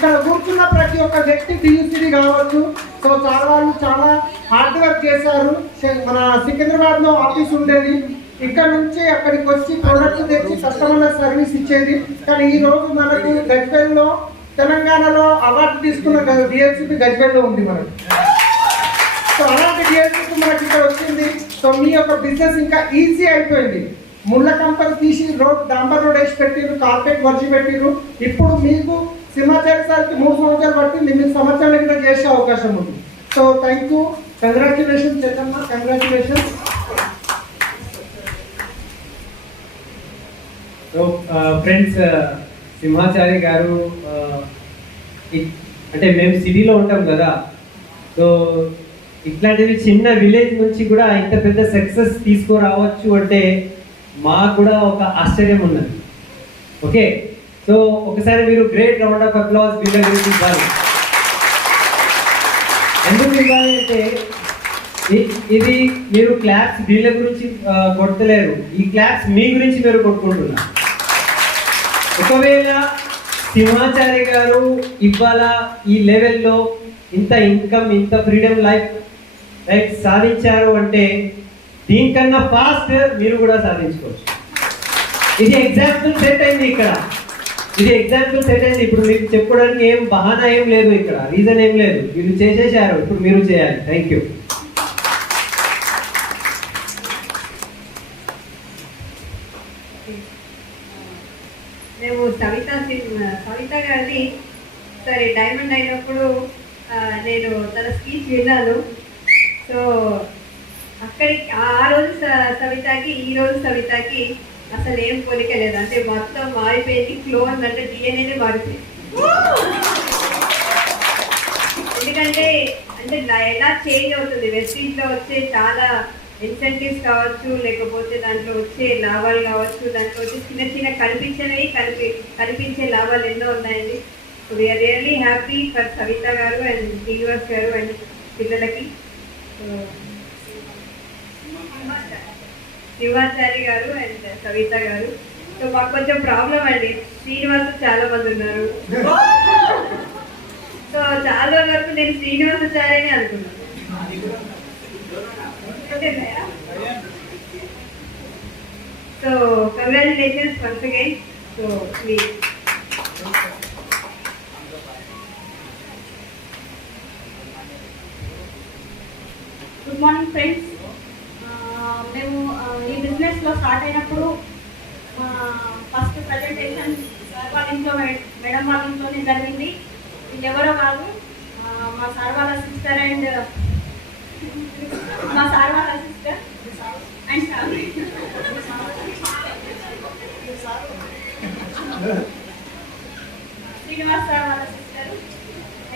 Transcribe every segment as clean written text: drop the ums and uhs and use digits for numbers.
ఇక్కడ కూర్చున్న ప్రతి ఒక్క వ్యక్తి డియూసిడి కావచ్చు. సో చాలా వాళ్ళు చాలా హార్డ్ వర్క్ చేశారు. మన సికింద్రాబాద్లో ఆఫీస్ ఉండేది, ఇక్కడ నుంచి అక్కడికి వచ్చి ప్రొడక్ట్ తెచ్చి కస్టమర్లకు సర్వీస్ ఇచ్చేది. కానీ ఈ రోజు మనకు గజ్వేల్లో తెలంగాణలో అవార్డు తీసుకున్న డిఎల్సిపి గజ్వేల్లో ఉంది మనకు. సో అలాంటి డిఎల్సిపి మనకి ఇక్కడ వచ్చింది. సో మీ యొక్క బిజినెస్ ఇంకా ఈజీ అయిపోయింది. ముళ్ళ కంపలు తీసి రోడ్ డాంబర్ రోడ్ వేసి పెట్టిరు, కార్పెట్ వర్షి పెట్టిరు. ఇప్పుడు మీకు సింహాచారి సార్కి 3 సంవత్సరాలు పట్టింది, మీకు సంవత్సరాలు కూడా చేసే అవకాశం ఉంది. సో థ్యాంక్ యూ, కంగ్రాచులేషన్ చేతమ్మ, కంగ్రాచులేషన్. సో ఫ్రెండ్స్, సింహాచారి గారు అంటే మేము సిటీలో ఉంటాం కదా, సో ఇట్లాంటివి చిన్న విలేజ్ నుంచి కూడా ఇంత పెద్ద సక్సెస్ తీసుకురావచ్చు అంటే మాకు కూడా ఒక ఆశ్చర్యం ఉన్నది. ఓకే, సో ఒకసారి మీరు గ్రేట్ రౌండ్ ఆఫ్ అప్లాస్ వీళ్ళ గురించి ఇవ్వాలి. ఎందుకు ఇవ్వాలి అంటే ఇది మీరు క్లాప్స్ వీళ్ళ గురించి కొట్టలేరు, ఈ క్లాప్స్ మీ గురించి మీరు కొట్టుకుంటున్నారు. ఒకవేళ సింహాచారి గారు ఇవాళ ఈ లెవెల్లో ఇంత ఇన్కమ్, ఇంత ఫ్రీడమ్ లైఫ్ సాధించారు అంటే దీనికన్నా ఫాస్ట్ మీరు కూడా సాధించుకోవచ్చు. ఇది ఎగ్జాంపుల్ సెట్ అయింది ఇక్కడ, ఇది ఎగ్జాంపుల్ సెట్ అయింది. ఇప్పుడు మీకు చెప్పుకోవడానికి ఏం బహానా ఏం లేదు, ఇక్కడ రీజన్ ఏం లేదు, మీరు చేసేసారు, ఇప్పుడు మీరు చేయాలి. Thank you. మేము సవిత గారిని సరే డైమండ్ అయినప్పుడు నేను తన స్పీచ్ విన్నాను. సో అక్కడికి ఆ రోజు సవితకి ఈ రోజు సవితకి అసలు ఏం పోలిక లేదు. అంటే మొత్తం మారిపోయింది, ఫ్లో అంటే డిఎన్ఏనే మారిపోయింది. ఎందుకంటే ఎలా చేంజ్ అవుతుంది, వెస్టీజ్లో వచ్చే చాలా ఇన్సెంటివ్స్ కావచ్చు, లేకపోతే దాంట్లో వచ్చే లాభాలు కావచ్చు, దాంట్లో వచ్చే చిన్న చిన్న కనిపించే లాభాలు ఎన్నో ఉన్నాయండి. So we are really happy for Savitha garu and Srinivas గారు అండ్ పిల్లలకి. సింహాచారి గారు అండ్ సవిత గారు. సో మాకు కొంచెం ప్రాబ్లం అండి, శ్రీనివాస్ చాలా మంది ఉన్నారు. సో చాలా వరకు నేను శ్రీనివాసాచార్యనే అనుకున్నాను. So congratulations once again. So please. Good morning friends. మేము ఈ బిజినెస్లో స్టార్ట్ అయినప్పుడు ఫస్ట్ ప్రజెంటేషన్ సార్ వాళ్ళ ఇంట్లో మేడం వాళ్ళ ఇంట్లోనే జరిగింది. ఇది ఎవరో కాదు, మా సార్ వాళ్ళ సిస్టర్ అండ్ శ్రీనివాస్ సార్ వాళ్ళ సిస్టర్.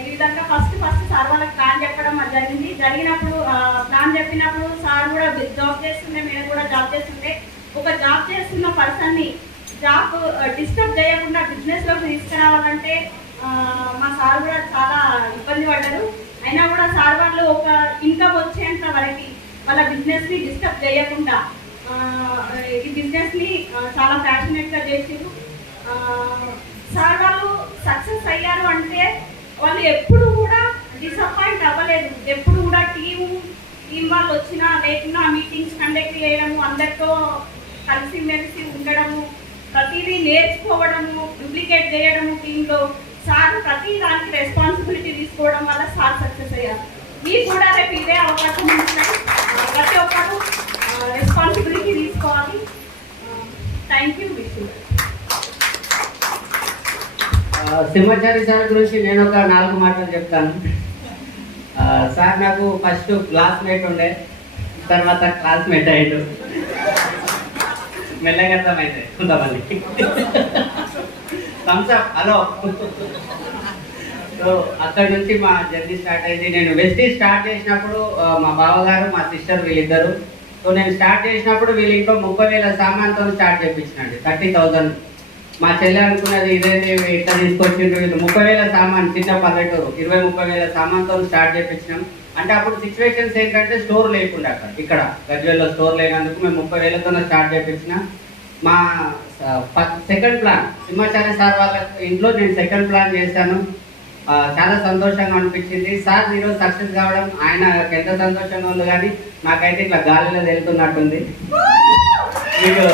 ఈ విధంగా ఫస్ట్ సార్ వాళ్ళకి ప్లాన్ చెప్పడం జరిగింది. జరిగినప్పుడు ప్లాన్ చెప్పినప్పుడు సార్ కూడా జాబ్ చేస్తుండే, మేము కూడా జాబ్ చేస్తుండే. ఒక జాబ్ చేస్తున్న పర్సన్ని జాబ్ డిస్టర్బ్ చేయకుండా బిజినెస్లోకి తీసుకురావాలంటే మా సార్ కూడా చాలా ఇబ్బంది పడ్డారు. అయినా కూడా సార్ వాళ్ళు ఒక ఇన్కమ్ వచ్చేంత వరకు వాళ్ళ బిజినెస్ని డిస్టర్బ్ చేయకుండా ఈ బిజినెస్ని చాలా ప్యాషనెట్గా చేసారు. సార్ వాళ్ళు సక్సెస్ అయ్యారు అంటే వాళ్ళు ఎప్పుడు కూడా డిసప్పాయింట్ అవ్వలేదు. ఎప్పుడు కూడా టీం వాళ్ళు వచ్చినా లేకున్నా మీటింగ్స్ కండక్ట్ చేయడము, అందరితో కలిసిమెలిసి ఉండడము, ప్రతిదీ నేర్చుకోవడము, డూప్లికేట్ చేయడము టీంలో. సార్ ప్రతి దానికి రెస్పాన్సిబిలిటీ తీసుకోవడం వల్ల సార్ సక్సెస్ అయ్యారు. మీకు కూడా రేపు ఇదే అవకాశం ఉంటుంది, ప్రతి ఒక్కరు రెస్పాన్సిబిలిటీ తీసుకోవాలి. Thank you. Vishnu Simhachari sir గురించి నేను ఒక 4 మాటలు చెప్తాను. సార్ నాకు ఫస్ట్ క్లాస్మేట్ ఉండే, తర్వాత క్లాస్మేట్ అయ్యాడు, మెల్లగా అర్థమైతే కొంతమంది థమ్స్అప్ హలో. సో అక్కడి నుంచి మా జర్నీ స్టార్ట్ అయింది. నేను వెస్టీ స్టార్ట్ చేసినప్పుడు మా బావగారు మా సిస్టర్ వీళ్ళిద్దరు. సో నేను స్టార్ట్ చేసినప్పుడు వీళ్ళు ఇంకో 30,000 సామాన్తో స్టార్ట్ చేయించినండి, 30,000. మా చెల్లె అనుకున్నది ఇదేంటి ఇట్లా తీసుకొచ్చిండ్రు, వీళ్ళు 30,000 సామాన్, చిన్న పల్లెటూరు, 20-30,000 సామాన్తో స్టార్ట్ చేయించినాం. అంటే అప్పుడు సిచ్యువేషన్స్ ఏంటంటే స్టోర్ లేకుండా ఇక్కడ గజ్వేల్లో స్టోర్ లేనందుకు మేము 30,000తో స్టార్ట్ చేయించిన. మా సెకండ్ ప్లాన్ సింహాచార్య సార్ వాళ్ళ ఇంట్లో నేను సెకండ్ ప్లాన్ చేశాను. చాలా సంతోషంగా అనిపించింది. సార్ ఈరోజు సక్సెస్ కావడం ఆయనకు ఎంత సంతోషంగా ఉంది, కానీ నాకైతే ఇట్లా గాలిలో వెళ్తున్నట్టుంది. మీకు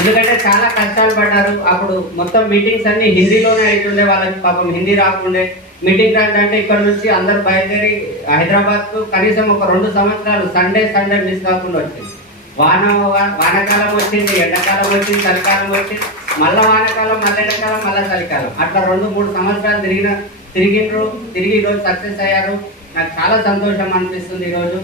ఎందుకంటే చాలా కష్టాలు పడ్డారు. అప్పుడు మొత్తం మీటింగ్స్ అన్ని హిందీలోనే అవుతుండే, వాళ్ళకి పాపం హిందీ రాకుండే. మీటింగ్ అంటే ఇక్కడ నుంచి అందరు బయలుదేరి హైదరాబాద్కు కనీసం ఒక 2 సంవత్సరాలు సండే మిస్ కాకుండా వచ్చింది. వానకాలం వచ్చింది, ఎండాకాలం వచ్చింది, చలికాలం వచ్చింది, మళ్ళీ వానకాలం, మళ్ళీ ఎండాకాలం, మళ్ళీ చలికాలం, అట్లా 2-3 సంవత్సరాలు తిరిగి ఈరోజు సక్సెస్ అయ్యారు. నాకు చాలా సంతోషం అనిపిస్తుంది ఈరోజు.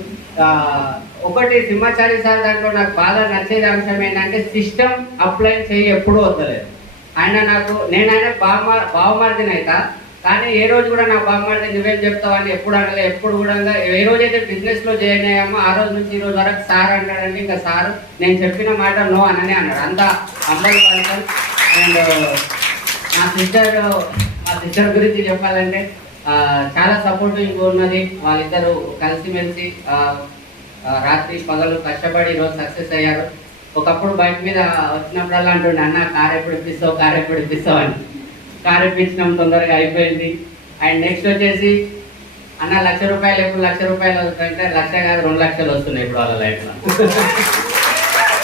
ఒకటి సింహాచారి సార్ దాంట్లో నాకు బాగా నచ్చేది అంశం ఏంటంటే సిస్టమ్ అప్లై చేయి ఎప్పుడూ వద్దలేదు. నేను ఆయన బావమర్దిని అవుతా, కానీ ఏ రోజు కూడా నా బామ్మడితే నువ్వేం చెప్తావని ఎప్పుడు అనలే. ఎప్పుడు కూడా ఏ రోజైతే బిజినెస్లో జాయిన్ అయ్యామో ఆ రోజు నుంచి ఈ రోజు వరకు సార్ అన్నాడంటే ఇంకా సార్ నేను చెప్పిన మాట నో అననే అన్నాడు. అంత హంబల్ పర్సన్. అండ్ మా సిస్టర్ గురించి చెప్పాలంటే చాలా సపోర్టివ్గా ఉన్నది. వాళ్ళిద్దరూ కలిసిమెలిసి రాత్రి పగలు కష్టపడి ఈరోజు సక్సెస్ అయ్యారు. ఒకప్పుడు బైక్ మీద వచ్చినప్పుడల్లా అంటుండే, అన్న కార్ ఎప్పుడు ఇప్పిస్తావు అని. కార్ ఇప్పించడం తొందరగా అయిపోయింది. అండ్ నెక్స్ట్ వచ్చేసి అన్న ₹1,00,000 ఎప్పుడు ₹1,00,000 వస్తుందంటే 1,00,000 కాదు 2 లక్షలు వస్తున్నాయి ఇప్పుడు వాళ్ళ లైఫ్లో.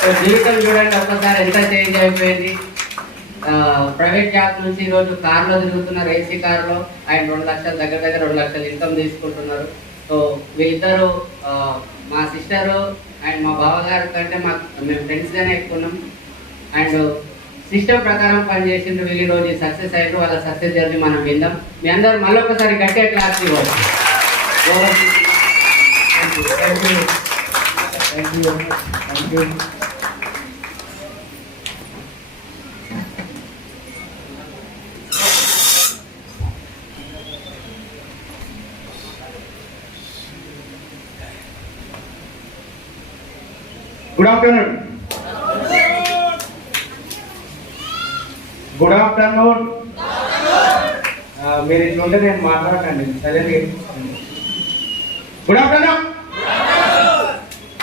సో జీవితం చూడండి ఒక్కసారి ఎంత చేంజ్ అయిపోయింది. ప్రైవేట్ జాబ్ నుంచి ఈరోజు కార్లో తిరుగుతున్నారు, ఏసీ కార్లో. ఆయన 2 లక్షలు దగ్గర 2 లక్షలు ఇన్కమ్ తీసుకుంటున్నారు. సో వీళ్ళిద్దరు మా సిస్టరు అండ్ మా బావగారు కంటే మేము ఫ్రెండ్స్గానే ఎక్కున్నాం. అండ్ సిస్టమ్ ప్రకారం పనిచేసిండ్రు. వీళ్ళు రోజు సక్సెస్ అయ్యారు. వాళ్ళ సక్సెస్ జర్నీ మనం విందాం. మీ అందరూ మళ్ళీ ఒకసారి గట్టిగా క్లాస్ ఇవ్వాలి. Good afternoon. Good afternoon. మీరు ఇట్లుంటే నేను మాట్లాడకండి, సైలెంట్గా. Good afternoon.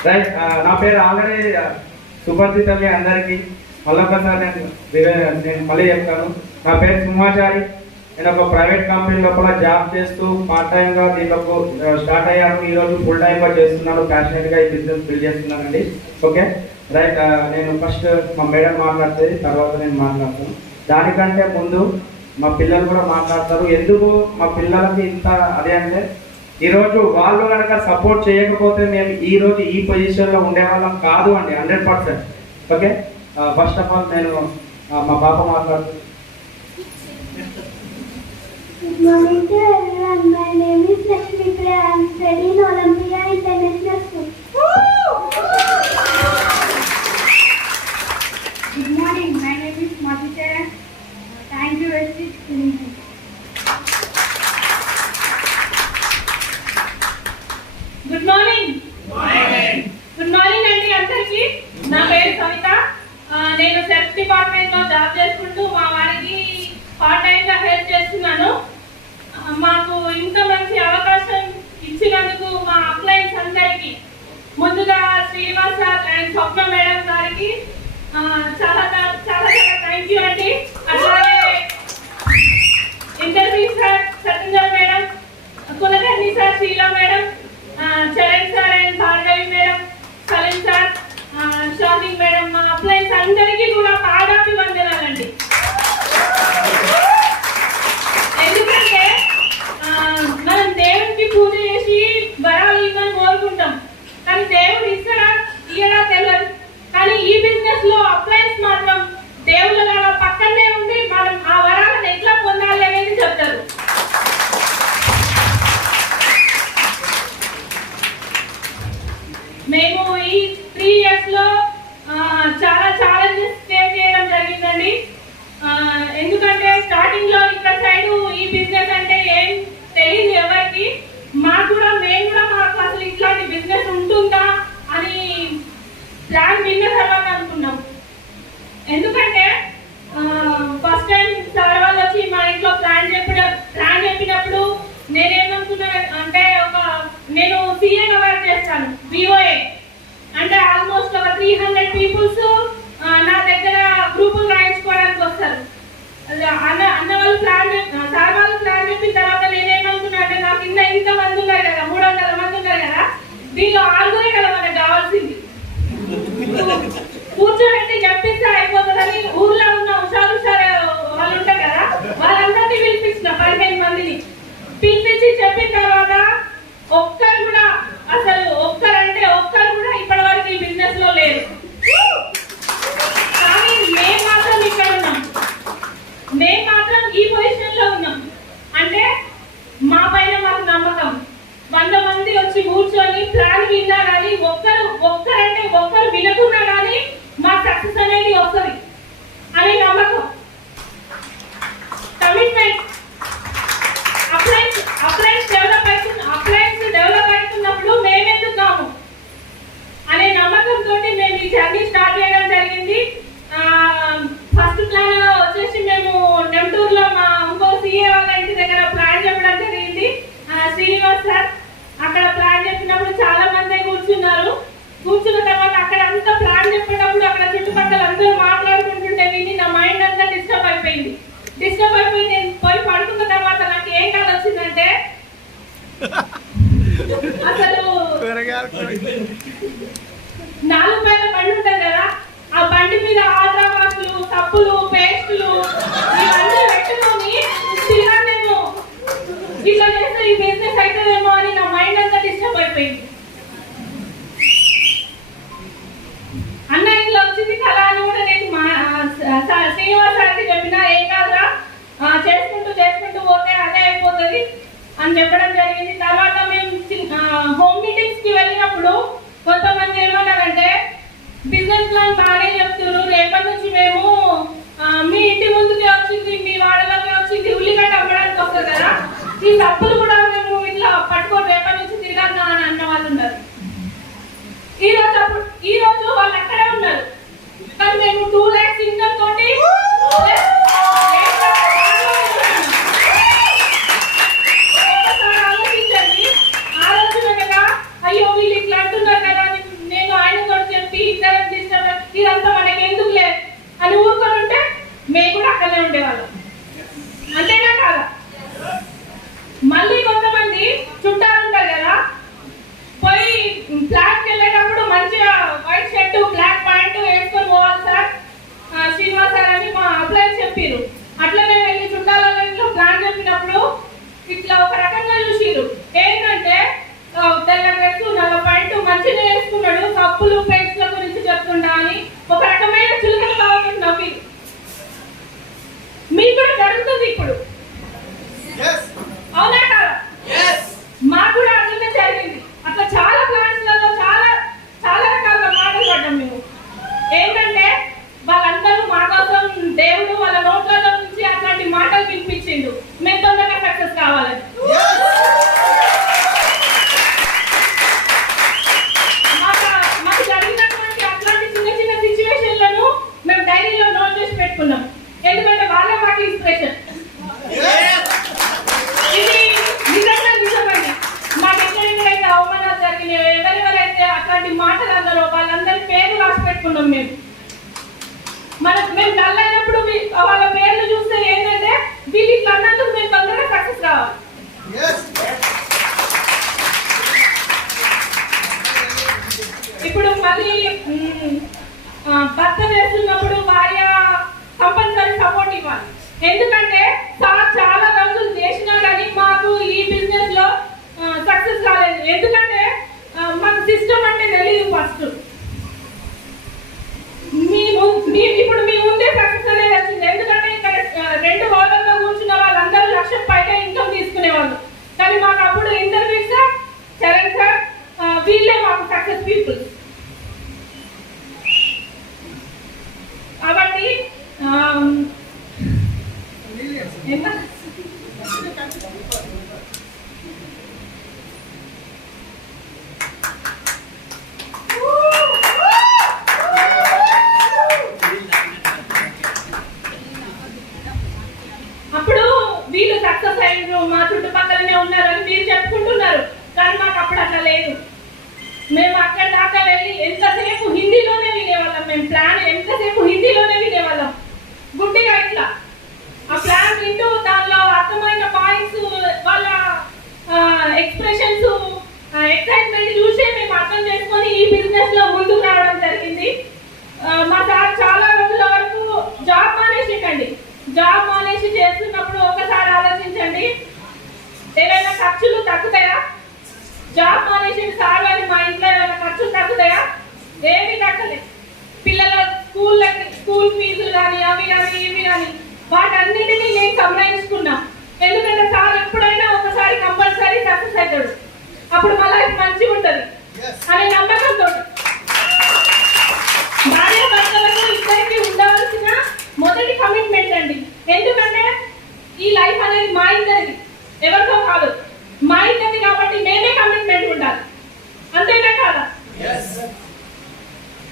రైట్. నా పేరు ఆల్రెడీ సుపరిచితమే అందరికీ. మళ్ళొకసారి నేను మళ్ళీ చెప్తాను. నా పేరు సింహాచారి. నేను ఒక ప్రైవేట్ కంపెనీ లోపల జాబ్ చేస్తూ పార్ట్ టైంగా దీంట్లో స్టార్ట్ అయ్యాను. ఈరోజు ఫుల్ టైంగా చేస్తున్నాను. ప్యాషనెట్గా ఈ బిజినెస్ బిల్డ్ చేస్తున్నానండి. Okay right. నేను ఫస్ట్ మా మేడం మాట్లాడుతుంది, తర్వాత నేను మాట్లాడతాను. దానికంటే ముందు మా పిల్లలు కూడా మాట్లాడతారు. ఎందుకు మా పిల్లలకి ఇంత అదే అంటే ఈరోజు వాళ్ళు కనుక సపోర్ట్ చేయకపోతే మేము ఈరోజు ఈ పొజిషన్లో ఉండేవాళ్ళం కాదు అండి, 100%. ఓకే ఫస్ట్ ఆఫ్ ఆల్ నేను మా పాప మాట్లాడుతాను. Good morning to everyone. My name is Lakshmi Priya. I am studying Olympia International School. Good morning. My name is Madhita. Thank you very much. Good morning. Good morning అండి అందరికీ. నా పేరు సవిత. నేను self డిపార్ట్మెంట్లో జాబ్ చేసుకుంటూ మా వారికి part టైంగా help చేస్తున్నాను. మాకు ఇంత మంచి అవకాశం ఇచ్చినందుకు మా అప్లైన్స్ అందరికీ ముందుగా Srinivas sir and Swapna madam గారికి చాలా థ్యాంక్ యూ అండి. అట్లాగే ఇంటర్వ్యూ సార్ సత్యంజల్ madam, Kulkarni sir, Srila madam, Charan sir and Bhargavi madam, Salim sir, షాహింగ్ మేడం, మా అప్లైన్స్ అందరికీ కూడా పాదాభివందనాలండి. ఎందుకంటే మనం దేవుడికి పూజ చేసి వరాలు ఇవ్వని కోరుకుంటాం, కానీ దేవుడు ఇస్తాడా ఇయ్యడా తెలియదు. కానీ ఈ బిజినెస్ లో అప్లైన్స్ మాత్రం దేవుళ్ళ పక్కనే ఉండి మనం ఆ వరాలను ఎట్లా పొందాలి అనేది చెప్తారు. దీనిలో ఆరుగురే కదా మనకు కావాల్సింది. కూర్చోబెట్టి చెప్పిస్తే అయిపోతుందని ఊర్లో ఉన్న హుషారు వాళ్ళు ఉంటారు కదా, వాళ్ళందరినీ పిలిపించిన 15 మందిని పిలిపించి చెప్పిన తర్వాత ఒక్కరు కూడా, అసలు ఒక్కరు కూడా ఇప్పటి వరకు ఈ బిజినెస్ లో లేరు. కానీ మేము మాత్రం ఇక్కడ ఉన్నాం, మేము మాత్రం ఈ పొజిషన్ లో ఉన్నాం. అంటే మా పైన మాకు నమ్మకం. 100 మంది వచ్చి కూర్చొని ప్లాన్ విన్నా కానీ ఒక్కరు వినకున్నా కానీ మా సక్సెస్ అనేది వస్తుంది అనే నమ్మకం, కమిట్మెంట్. అప్లయన్స్ డెవలప్ అవుతున్నప్పుడు మేమెందుకున్నాము అనే నమ్మకంతో మేము ఈ జర్నీ స్టార్ట్ చేయడం జరిగింది. ఫస్ట్ ప్లాన్ వచ్చేసి మేము నెమ్టూరులో మా ఇంకో సీఏ వాళ్ళ ఇంటి దగ్గర ప్లాన్ చెప్పడం జరిగింది. శ్రీనివాస్ సార్ అక్కడ ప్లాన్ చెప్పినప్పుడు చాలా మంది కూర్చున్న తర్వాత అక్కడ అంతా ప్లాన్ చెప్పేటప్పుడు అక్కడ చుట్టుపక్కల అందరూ మాట్లాడుకుంటుంటే విని నా మైండ్ అంతా డిస్టర్బ్ అయిపోయి నేను పోయి పడుకున్న తర్వాత నాకు ఏం కాదు వచ్చిందంటే, అసలు 4 పైన బండి ఉంటుంది కదా, ఆ బండి మీద ఆద్రావాసులు, తప్పులు, పేస్టులు ఇవన్నీ పెట్టుకొని నేను ఇట్లా చేస్తే ఈ బిజినెస్ అవుతుందేమో అని నా మైండ్ అంతా డిస్టర్బ్ అయిపోయింది. అన్న ఇట్లా వచ్చింది కదా అని కూడా నేను శ్రీనివాస్ సార్కి చెప్పిన, ఏం కాదురా చేసుకుంటూ పోతే అదే అయిపోతుంది అని చెప్పడం జరిగింది. తర్వాత మేము హోమ్ మీటింగ్స్ కి వెళ్ళినప్పుడు కొంతమంది ఏమన్నారంటే, బిజినెస్ ప్లాన్ బాగానే చెప్తున్నారు, రేపటి నుంచి మేము మీ ఇంటి ముందుకే వచ్చింది, మీ వాడలోకి వచ్చింది ఉల్లిగడ్డ అమ్మడానికి వస్తుంది కదా, ఈ తప్పులు కూడా మేము ఇట్లా పట్టుకొని రేపటి నుంచి తిరగద్దాం అని అన్న వాళ్ళు ఉన్నారు. ఈ రోజు వాళ్ళు అక్కడే ఉన్నారు, కానీ మేము 2 lakhs ఇన్కమ్ తోటి ఆలోచించండి. ఆ రోజు కనుక అయ్యో వీళ్ళు ఇట్లా అంటున్నారు కదా, నేను ఆయనతో చెప్పి ఇద్దరం డిస్టర్బ్ ఇదంతా మనకి ఎందుకు లేదు అని ఊరుకొని ఉంటే మేము కూడా అక్కడనే ఉండేవాళ్ళం. అంతేనా కాదా? మళ్ళీ కొంతమంది చుట్టాలు ఉంటారు కదా, పోయి ఫ్లాట్కి వెళ్ళేటప్పుడు మంచిగా వైట్ షర్ట్ బ్లాక్ ప్యాంట్ వేసుకొని పోవాలి సార్ శ్రీనివాస్ సార్ అని మా అప్లయన్స్ చెప్పారు. అట్లనే వెళ్ళి చుట్టాల ఇంట్లో ప్లాన్ చెప్పినప్పుడు ఇట్లా ఒక రకంగా చూసిరు, ఏంటంటే తెల్ల డ్రెస్ నల్ల ప్యాంటు మంచిగా వేసుకున్నాడు, కప్పులు పేస్ట్ల గురించి చెప్తుండా అని ఒక రకమైన చులకన కావాలని నవ్విరు. మీకు కూడా జరుగుతుంది ఇప్పుడు, అవునా కదా? మాకు కూడా అట్లనే జరిగింది. అట్లా చాలా ప్లాన్స్లలో చాలా రకాలుగా మాటలు పడ్డాం మేము. ఏంటంటే వాళ్ళందరూ మా కోసం దేవుడు వాళ్ళ నోట్లలో నుంచి అట్లాంటి మాటలు వినిపించిండు, మేము తొందరగా సక్సెస్ కావాలని. మాకు జరిగినటువంటి అట్లాంటి చిన్న సిచ్యువేషన్లను మేము డైరీలో నోట్ చేసి పెట్టుకున్నాం, ఎందుకంటే వాళ్ళే మాకు ఇన్స్పిరేషన్. ఇది నిజమండి. మాకు ఎక్కడెక్కడైతే అవమానాలు జరిగినాయో, ఎవరెవరైతే అట్లాంటి మాటలు అన్నారో వాళ్ళందరి పేరు రాసి పెట్టుకున్నాం మేము. మేము డల్ అయినప్పుడు వాళ్ళ పేర్లు చూస్తే ఏంటంటే వీళ్ళు ఇట్లా అన్నందుకు మేము తొందరగా సక్సెస్ కావాలి. ఇప్పుడు మళ్ళీ భర్త చేస్తున్నప్పుడు భార్య కంపల్సరీ సపోర్ట్ ఇవ్వాలి, ఎందుకంటే సార్ చాలా రోజులు చేసినా కానీ మాకు ఈ బిజినెస్ లో సక్సెస్ కాలేదు. ఎందుకంటే మన సిస్టమ్ అంటే తెలియదు. ఫస్ట్ ఇప్పుడు మీ ముందే సక్సెస్ అనేది వచ్చింది, ఎందుకంటే ఇక్కడ 2 హోటల్లో కూర్చున్న వాళ్ళందరూ 1 లక్ష పైగా ఇన్కమ్ తీసుకునేవాళ్ళు, కానీ మాకు అప్పుడు ఇంటర్వ్యూ సార్, చరణ్ సార్ వీళ్ళే మాకు సక్సెస్ పీపుల్. కాబట్టి అప్పుడు వీళ్ళు సక్సెస్ అయ్యారు, మా చుట్టుపక్కలనే ఉన్నారని మీరు చెప్పుకుంటున్నారు, కానీ మాకు అప్పుడు అట్లా లేదు. మేము అక్కడ దాకా వెళ్ళి ఎంతసేపు హిందీలోనే వినేవాళ్ళం, మేము ప్లాన్ ఎంతసేపు హిందీలోనే వినేవాళ్ళం గుడ్డిగా ఇట్లా. ఆ ప్లాన్ వింటూ దానిలో అర్థమైన పాయింట్స్, వాళ్ళ ఎక్స్ప్రెషన్స్, ఎక్సైట్మెంట్ చూసే మేము చేసిండు సార్ అని మా ఇంట్లో ఏమైనా ఖర్చులు తగ్గుతాయా? ఏమీ తగ్గలేదు. పిల్లల స్కూల్ ఫీజులు కానీ అవి కానీ ఇవి కానీ వాటన్నిటినీ నేను సంపాదించుకున్నా. ఎందుకంటే సార్ ఎప్పుడైనా ఒకసారి కంపల్సరీ సక్సెస్ అవుతాడు, అప్పుడు మా లైఫ్ మంచిగా ఉంటుంది అనే నమ్మకంతో భార్య భర్తలకు ఇద్దరికి ఉండవలసిన మొదటి కమిట్మెంట్ అండి. ఎందుకంటే ఈ లైఫ్ అనేది మా ఇద్దరిది, ఎవరితో కాదు, మా ఇద్దరిది. కాబట్టి మేమే కమిట్మెంట్ ఉండాలి, అంతేనా కాదా?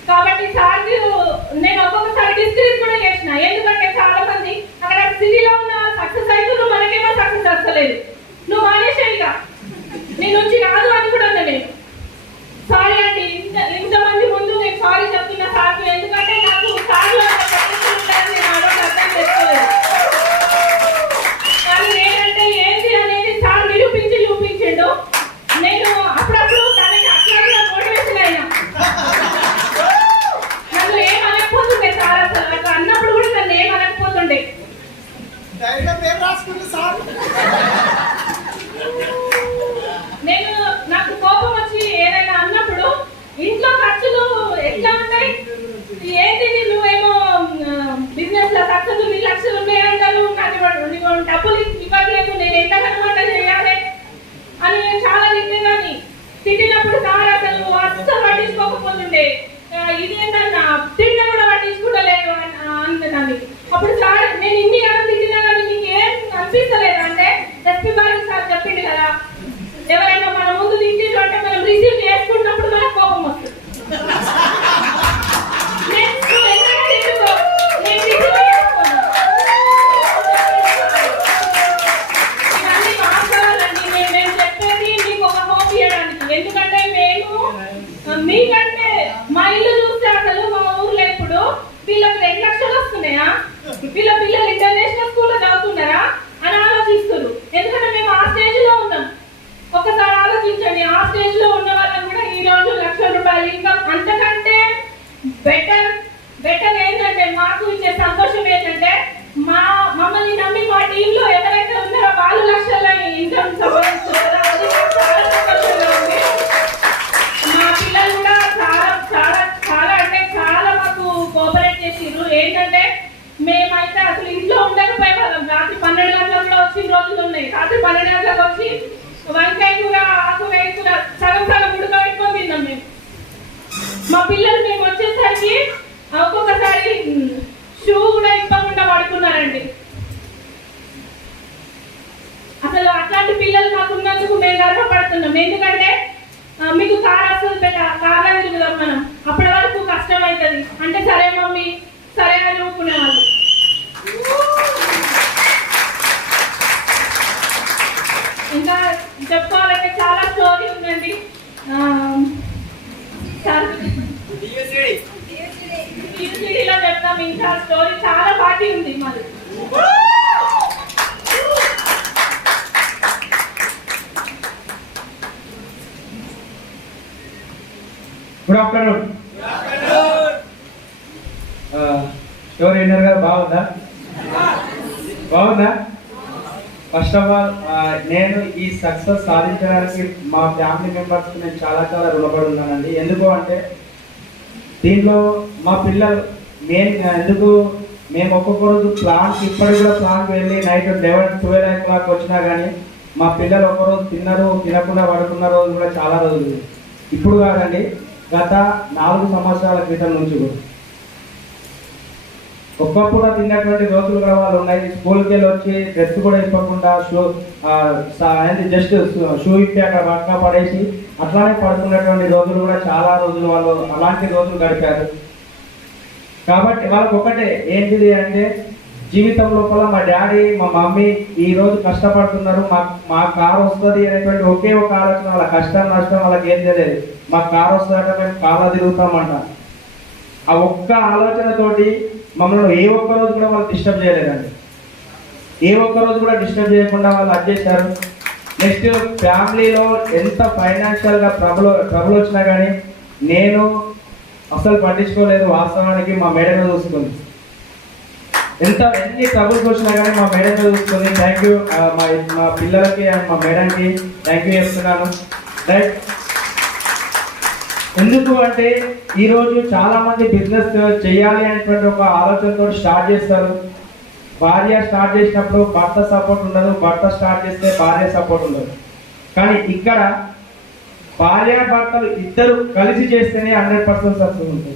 కాబట్టి సార్ నేను ఒక్కొక్కసారి డిస్కస్ కూడా చేసిన. ఎందుకంటే చాలా మంది అక్కడ సిటీలో ఉన్న సక్సెస్ అయితే మనకేమో సక్సెస్ వస్తలేదు, నువ్వు మానేసేయిగా, నీ నుంచి కాదు అని కూడా అన్నా నేను. సారీ అండి, ఇంతమంది ముందు నేను సారీ చెప్తున్నా సార్కి. ఎందుకంటే నాకు సార్లు నేను అర్థం చేసుకోలేదు. కానీ నేనంటే ఏంటి అనేది సార్ నిరూపించి చూపించిండు. నేను అప్పుడప్పుడు తనకి అట్లా మోటివేషన్ అయినా. నన్ను ఏమనకపోతుండే సార్, అసలు అట్లా అన్నప్పుడు కూడా నన్ను ఏమనకపోతుండే. నేను నాకు కోపం వచ్చి ఏదైనా అన్నప్పుడు ఇంట్లో ఖర్చులు ఎట్లా ఉంటాయి, ఏంటి నువ్వేమో బిజినెస్ లో ఖర్చులు 1,00,000 లక్షలు ఉన్నాయంటారు, నాకు డబ్బులు ఇవ్వట్లేదు, నేను ఎంత కనమాట చేయాలి అని నేను చాలా తిట్టేదాన్ని. తిట్టినప్పుడు సార్ అసలు అస్సలు పట్టించుకోకపోతుండే. ఇది ఏంటన్నా తిండి కూడా పట్టించుకుంటలేదు అంటున్నాను. అప్పుడు సార్ నేను ఇన్ని కాలం తిట్టినా కానీ నీకు ఏం అనిపిస్తలేదు అంటే, ఎస్పీ బాలన్ సార్ చెప్పింది కదా, ఎవరైనా మన ముందు తింటారు అంటే మనం రిసీవ్ చేసుకున్నప్పుడు మనకు కోపం వస్తుంది. ఇవన్నీ వాస్తవాలండి. నేను చెప్పేది మీకు ఒక హోప్ ఇవ్వడానికి. ఎందుకంటే మేము మీకంటే మా ఇల్లు చూస్తే అసలు మా ఊర్లో ఇప్పుడు వీళ్ళకి 2 లక్షలు వస్తున్నాయా, వీళ్ళ పిల్లలు ఇంటర్నేషనల్ స్కూల్లో చదువుతున్నారా అని ఆలోచిస్తారు. ఎందుకంటే మేము ఆ స్టేజ్ లో ఉన్నాం. ఒకసారి ఆలోచించండి, ఆ స్టేజ్ లో ఉన్న వాళ్ళని కూడా ఈ రోజు ₹1,00,000 ఇన్కమ్. అంతకంటే బెటర్ ఏంటంటే మాకు ఇచ్చే సంతోషం ఏంటంటే మమ్మల్ని నమ్మి మా టీంలో ఎవరైతే ఉన్నారో వాళ్ళు లక్షల ఇన్కమ్ సంపాదిస్తున్నారు. అది చాలా సంతోషంగా ఉంది. మా పిల్లలు కూడా చాలా చాలా చాలా అంటే చాలా మాకు కోఆపరేట్ చేసిర్రు. ఏంటంటే మేమైతే అసలు ఇంట్లో ఉండకపోయేవాళ్ళం. రాత్రి 12 గంటలకు కూడా వచ్చిన రోజులు ఉన్నాయి. రాత్రి 12 గంటలకు వచ్చి వంకాయ కూర, ఆకుకూర కూర సగం సగం ఉడకబెట్టుకొని తిన్నాం మేము. మా పిల్లలు మేము వచ్చేసరికి ఒక్కొక్కసారి షూ కూడా ఇప్పకుండా పడుకున్నారండి. అసలు అట్లాంటి పిల్లలు మాకున్నందుకు మేము గర్వపడుతున్నాం. ఎందుకంటే మీకు కార్ వస్తుంది కార్లో తిరుగుదాం మనం, అప్పటి వరకు కష్టం అవుతుంది అంటే సరే మమ్మీ సరే అని ఊరుకునేవాళ్ళు. ఇంకా చెప్పుకోవాలంటే చాలా స్టోరీ ఉందండి. టీయూసీడీలో చెప్తాం, ఇంకా స్టోరీ చాలా పార్టీ ఉంది మాది. Good afternoon. స్టోరీ విన్నారు కదా, బాగుందా? ఫస్ట్ ఆఫ్ ఆల్ నేను ఈ సక్సెస్ సాధించడానికి మా ఫ్యామిలీ మెంబర్స్కి నేను చాలా చాలా రుణపడి ఉన్నానండి. ఎందుకు అంటే దీంట్లో మా పిల్లలు మేము ఒక్కొక్క రోజు ప్లాన్కి ఇప్పటికి కూడా ప్లాన్కి వెళ్ళి నైట్ 11-12 o'clock వచ్చినా కానీ మా పిల్లలు ఒక్కరోజు తినకుండా పడుకున్న రోజు కూడా చాలా రోజులు. ఇప్పుడు కాదండి, గత 4 సంవత్సరాల క్రితం నుంచి కూడా ఒక్కప్పుడు తిన్నటువంటి రోజులు కూడా వాళ్ళు ఉన్నాయి. స్కూల్కి వెళ్ళి వచ్చి డ్రెస్ కూడా ఇప్పకుండా జస్ట్ షూ ఇప్పి అక్కడ పక్క పడేసి అట్లానే పడుకున్నటువంటి రోజులు కూడా చాలా రోజులు వాళ్ళు అలాంటి రోజులు గడిపారు. కాబట్టి వాళ్ళకి ఒకటే ఏంటిది అంటే జీవితం లోపల మా డాడీ మా మమ్మీ ఈ రోజు కష్టపడుతున్నారు, మా కారు వస్తుంది అనేటువంటి ఒకే ఒక ఆలోచన. వాళ్ళ కష్టం నష్టం వాళ్ళకి ఏం తెలియదు, మా కారు వస్తుందంటే మేము కాళ్ళ తిరుగుతామంట. ఆ ఒక్క ఆలోచనతోటి మమ్మల్ని ఏ ఒక్క రోజు కూడా వాళ్ళు డిస్టర్బ్ చేయలేదండి. ఏ ఒక్క రోజు కూడా డిస్టర్బ్ చేయకుండా వాళ్ళు అడ్జేస్తారు. నెక్స్ట్ ఫ్యామిలీలో ఎంత ఫైనాన్షియల్గా ట్రబుల్ వచ్చినా కానీ నేను అసలు పట్టించుకోలేదు. వాస్తవానికి మా మేడం చూసుకుంది. ఎన్ని ట్రబుల్స్ వచ్చినా కానీ మా మేడం చూసుకుంది. థ్యాంక్ యూ మా పిల్లలకి అండ్ మా మేడంకి థ్యాంక్ యూ చెప్తున్నాను. రైట్. ఎందుకు అంటే ఈరోజు చాలా మంది బిజినెస్ చేయాలి అనేటువంటి ఒక ఆలోచనతో స్టార్ట్ చేస్తారు. భార్య స్టార్ట్ చేసినప్పుడు భర్త సపోర్ట్ ఉండదు, భర్త స్టార్ట్ చేస్తే భార్య సపోర్ట్ ఉండదు. కానీ ఇక్కడ భార్య భర్తలు ఇద్దరు కలిసి చేస్తేనే 100% సక్సెస్ ఉంటుంది.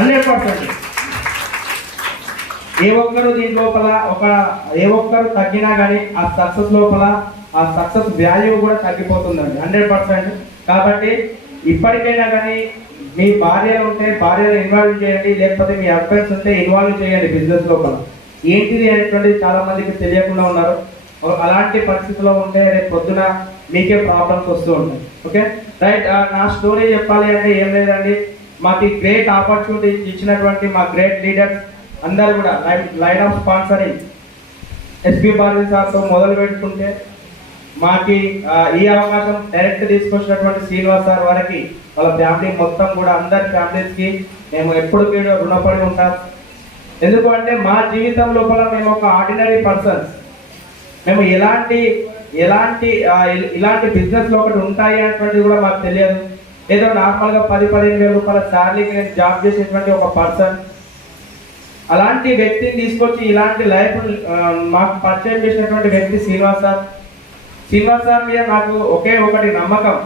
100%. ఏ ఒక్కరు దీని లోపల ఏ ఒక్కరు తగ్గినా కానీ ఆ సక్సెస్ లోపల ఆ సక్సెస్ వాల్యూ కూడా తగ్గిపోతుందండి 100%. కాబట్టి ఇప్పటికైనా కానీ మీ భార్యలు ఉంటే భార్యను ఇన్వాల్వ్ చేయండి, లేకపోతే మీ హస్బెండ్స్ ఉంటే ఇన్వాల్వ్ చేయండి బిజినెస్ లోపల. ఏంటిది అనేటువంటిది చాలా మందికి తెలియకుండా ఉన్నారు. అలాంటి పరిస్థితిలో ఉంటే రేపు పొద్దున మీకే ప్రాబ్లమ్స్ వస్తూ ఉంటాయి. Okay right. నా స్టోరీ చెప్పాలి అంటే ఏం లేదండి, మాకు గ్రేట్ ఆపర్చునిటీ ఇచ్చినటువంటి మా గ్రేట్ లీడర్స్ అందరూ కూడా line of sponsoring SP Bali సార్తో మొదలు పెట్టుకుంటే మాకి ఈ అవకాశం డైరెక్ట్ తీసుకొచ్చినటువంటి శ్రీనివాస్ సార్ వారికి వాళ్ళ ఫ్యామిలీ మొత్తం కూడా అందరి ఫ్యామిలీస్కి మేము ఎప్పుడు కూడా రుణపడి ఉంటాం. ఎందుకు అంటే మా జీవితం లోపల మేము ఒక ఆర్డినరీ పర్సన్స్. మేము ఇలాంటి బిజినెస్లో ఒకటి ఉంటాయి అనేటువంటిది కూడా మాకు తెలియదు. ఏదో నార్మల్గా 10-15 వేల రూపాయల శాలరీకి నేను జాబ్ చేసేటువంటి ఒక పర్సన్. అలాంటి వ్యక్తిని తీసుకొచ్చి ఇలాంటి లైఫ్ మాకు పరిచయం చేసినటువంటి వ్యక్తి శ్రీనివాస్ సార్. శ్రీనివాస్ సార్ మీద నాకు ఒకే ఒకటి నమ్మకం.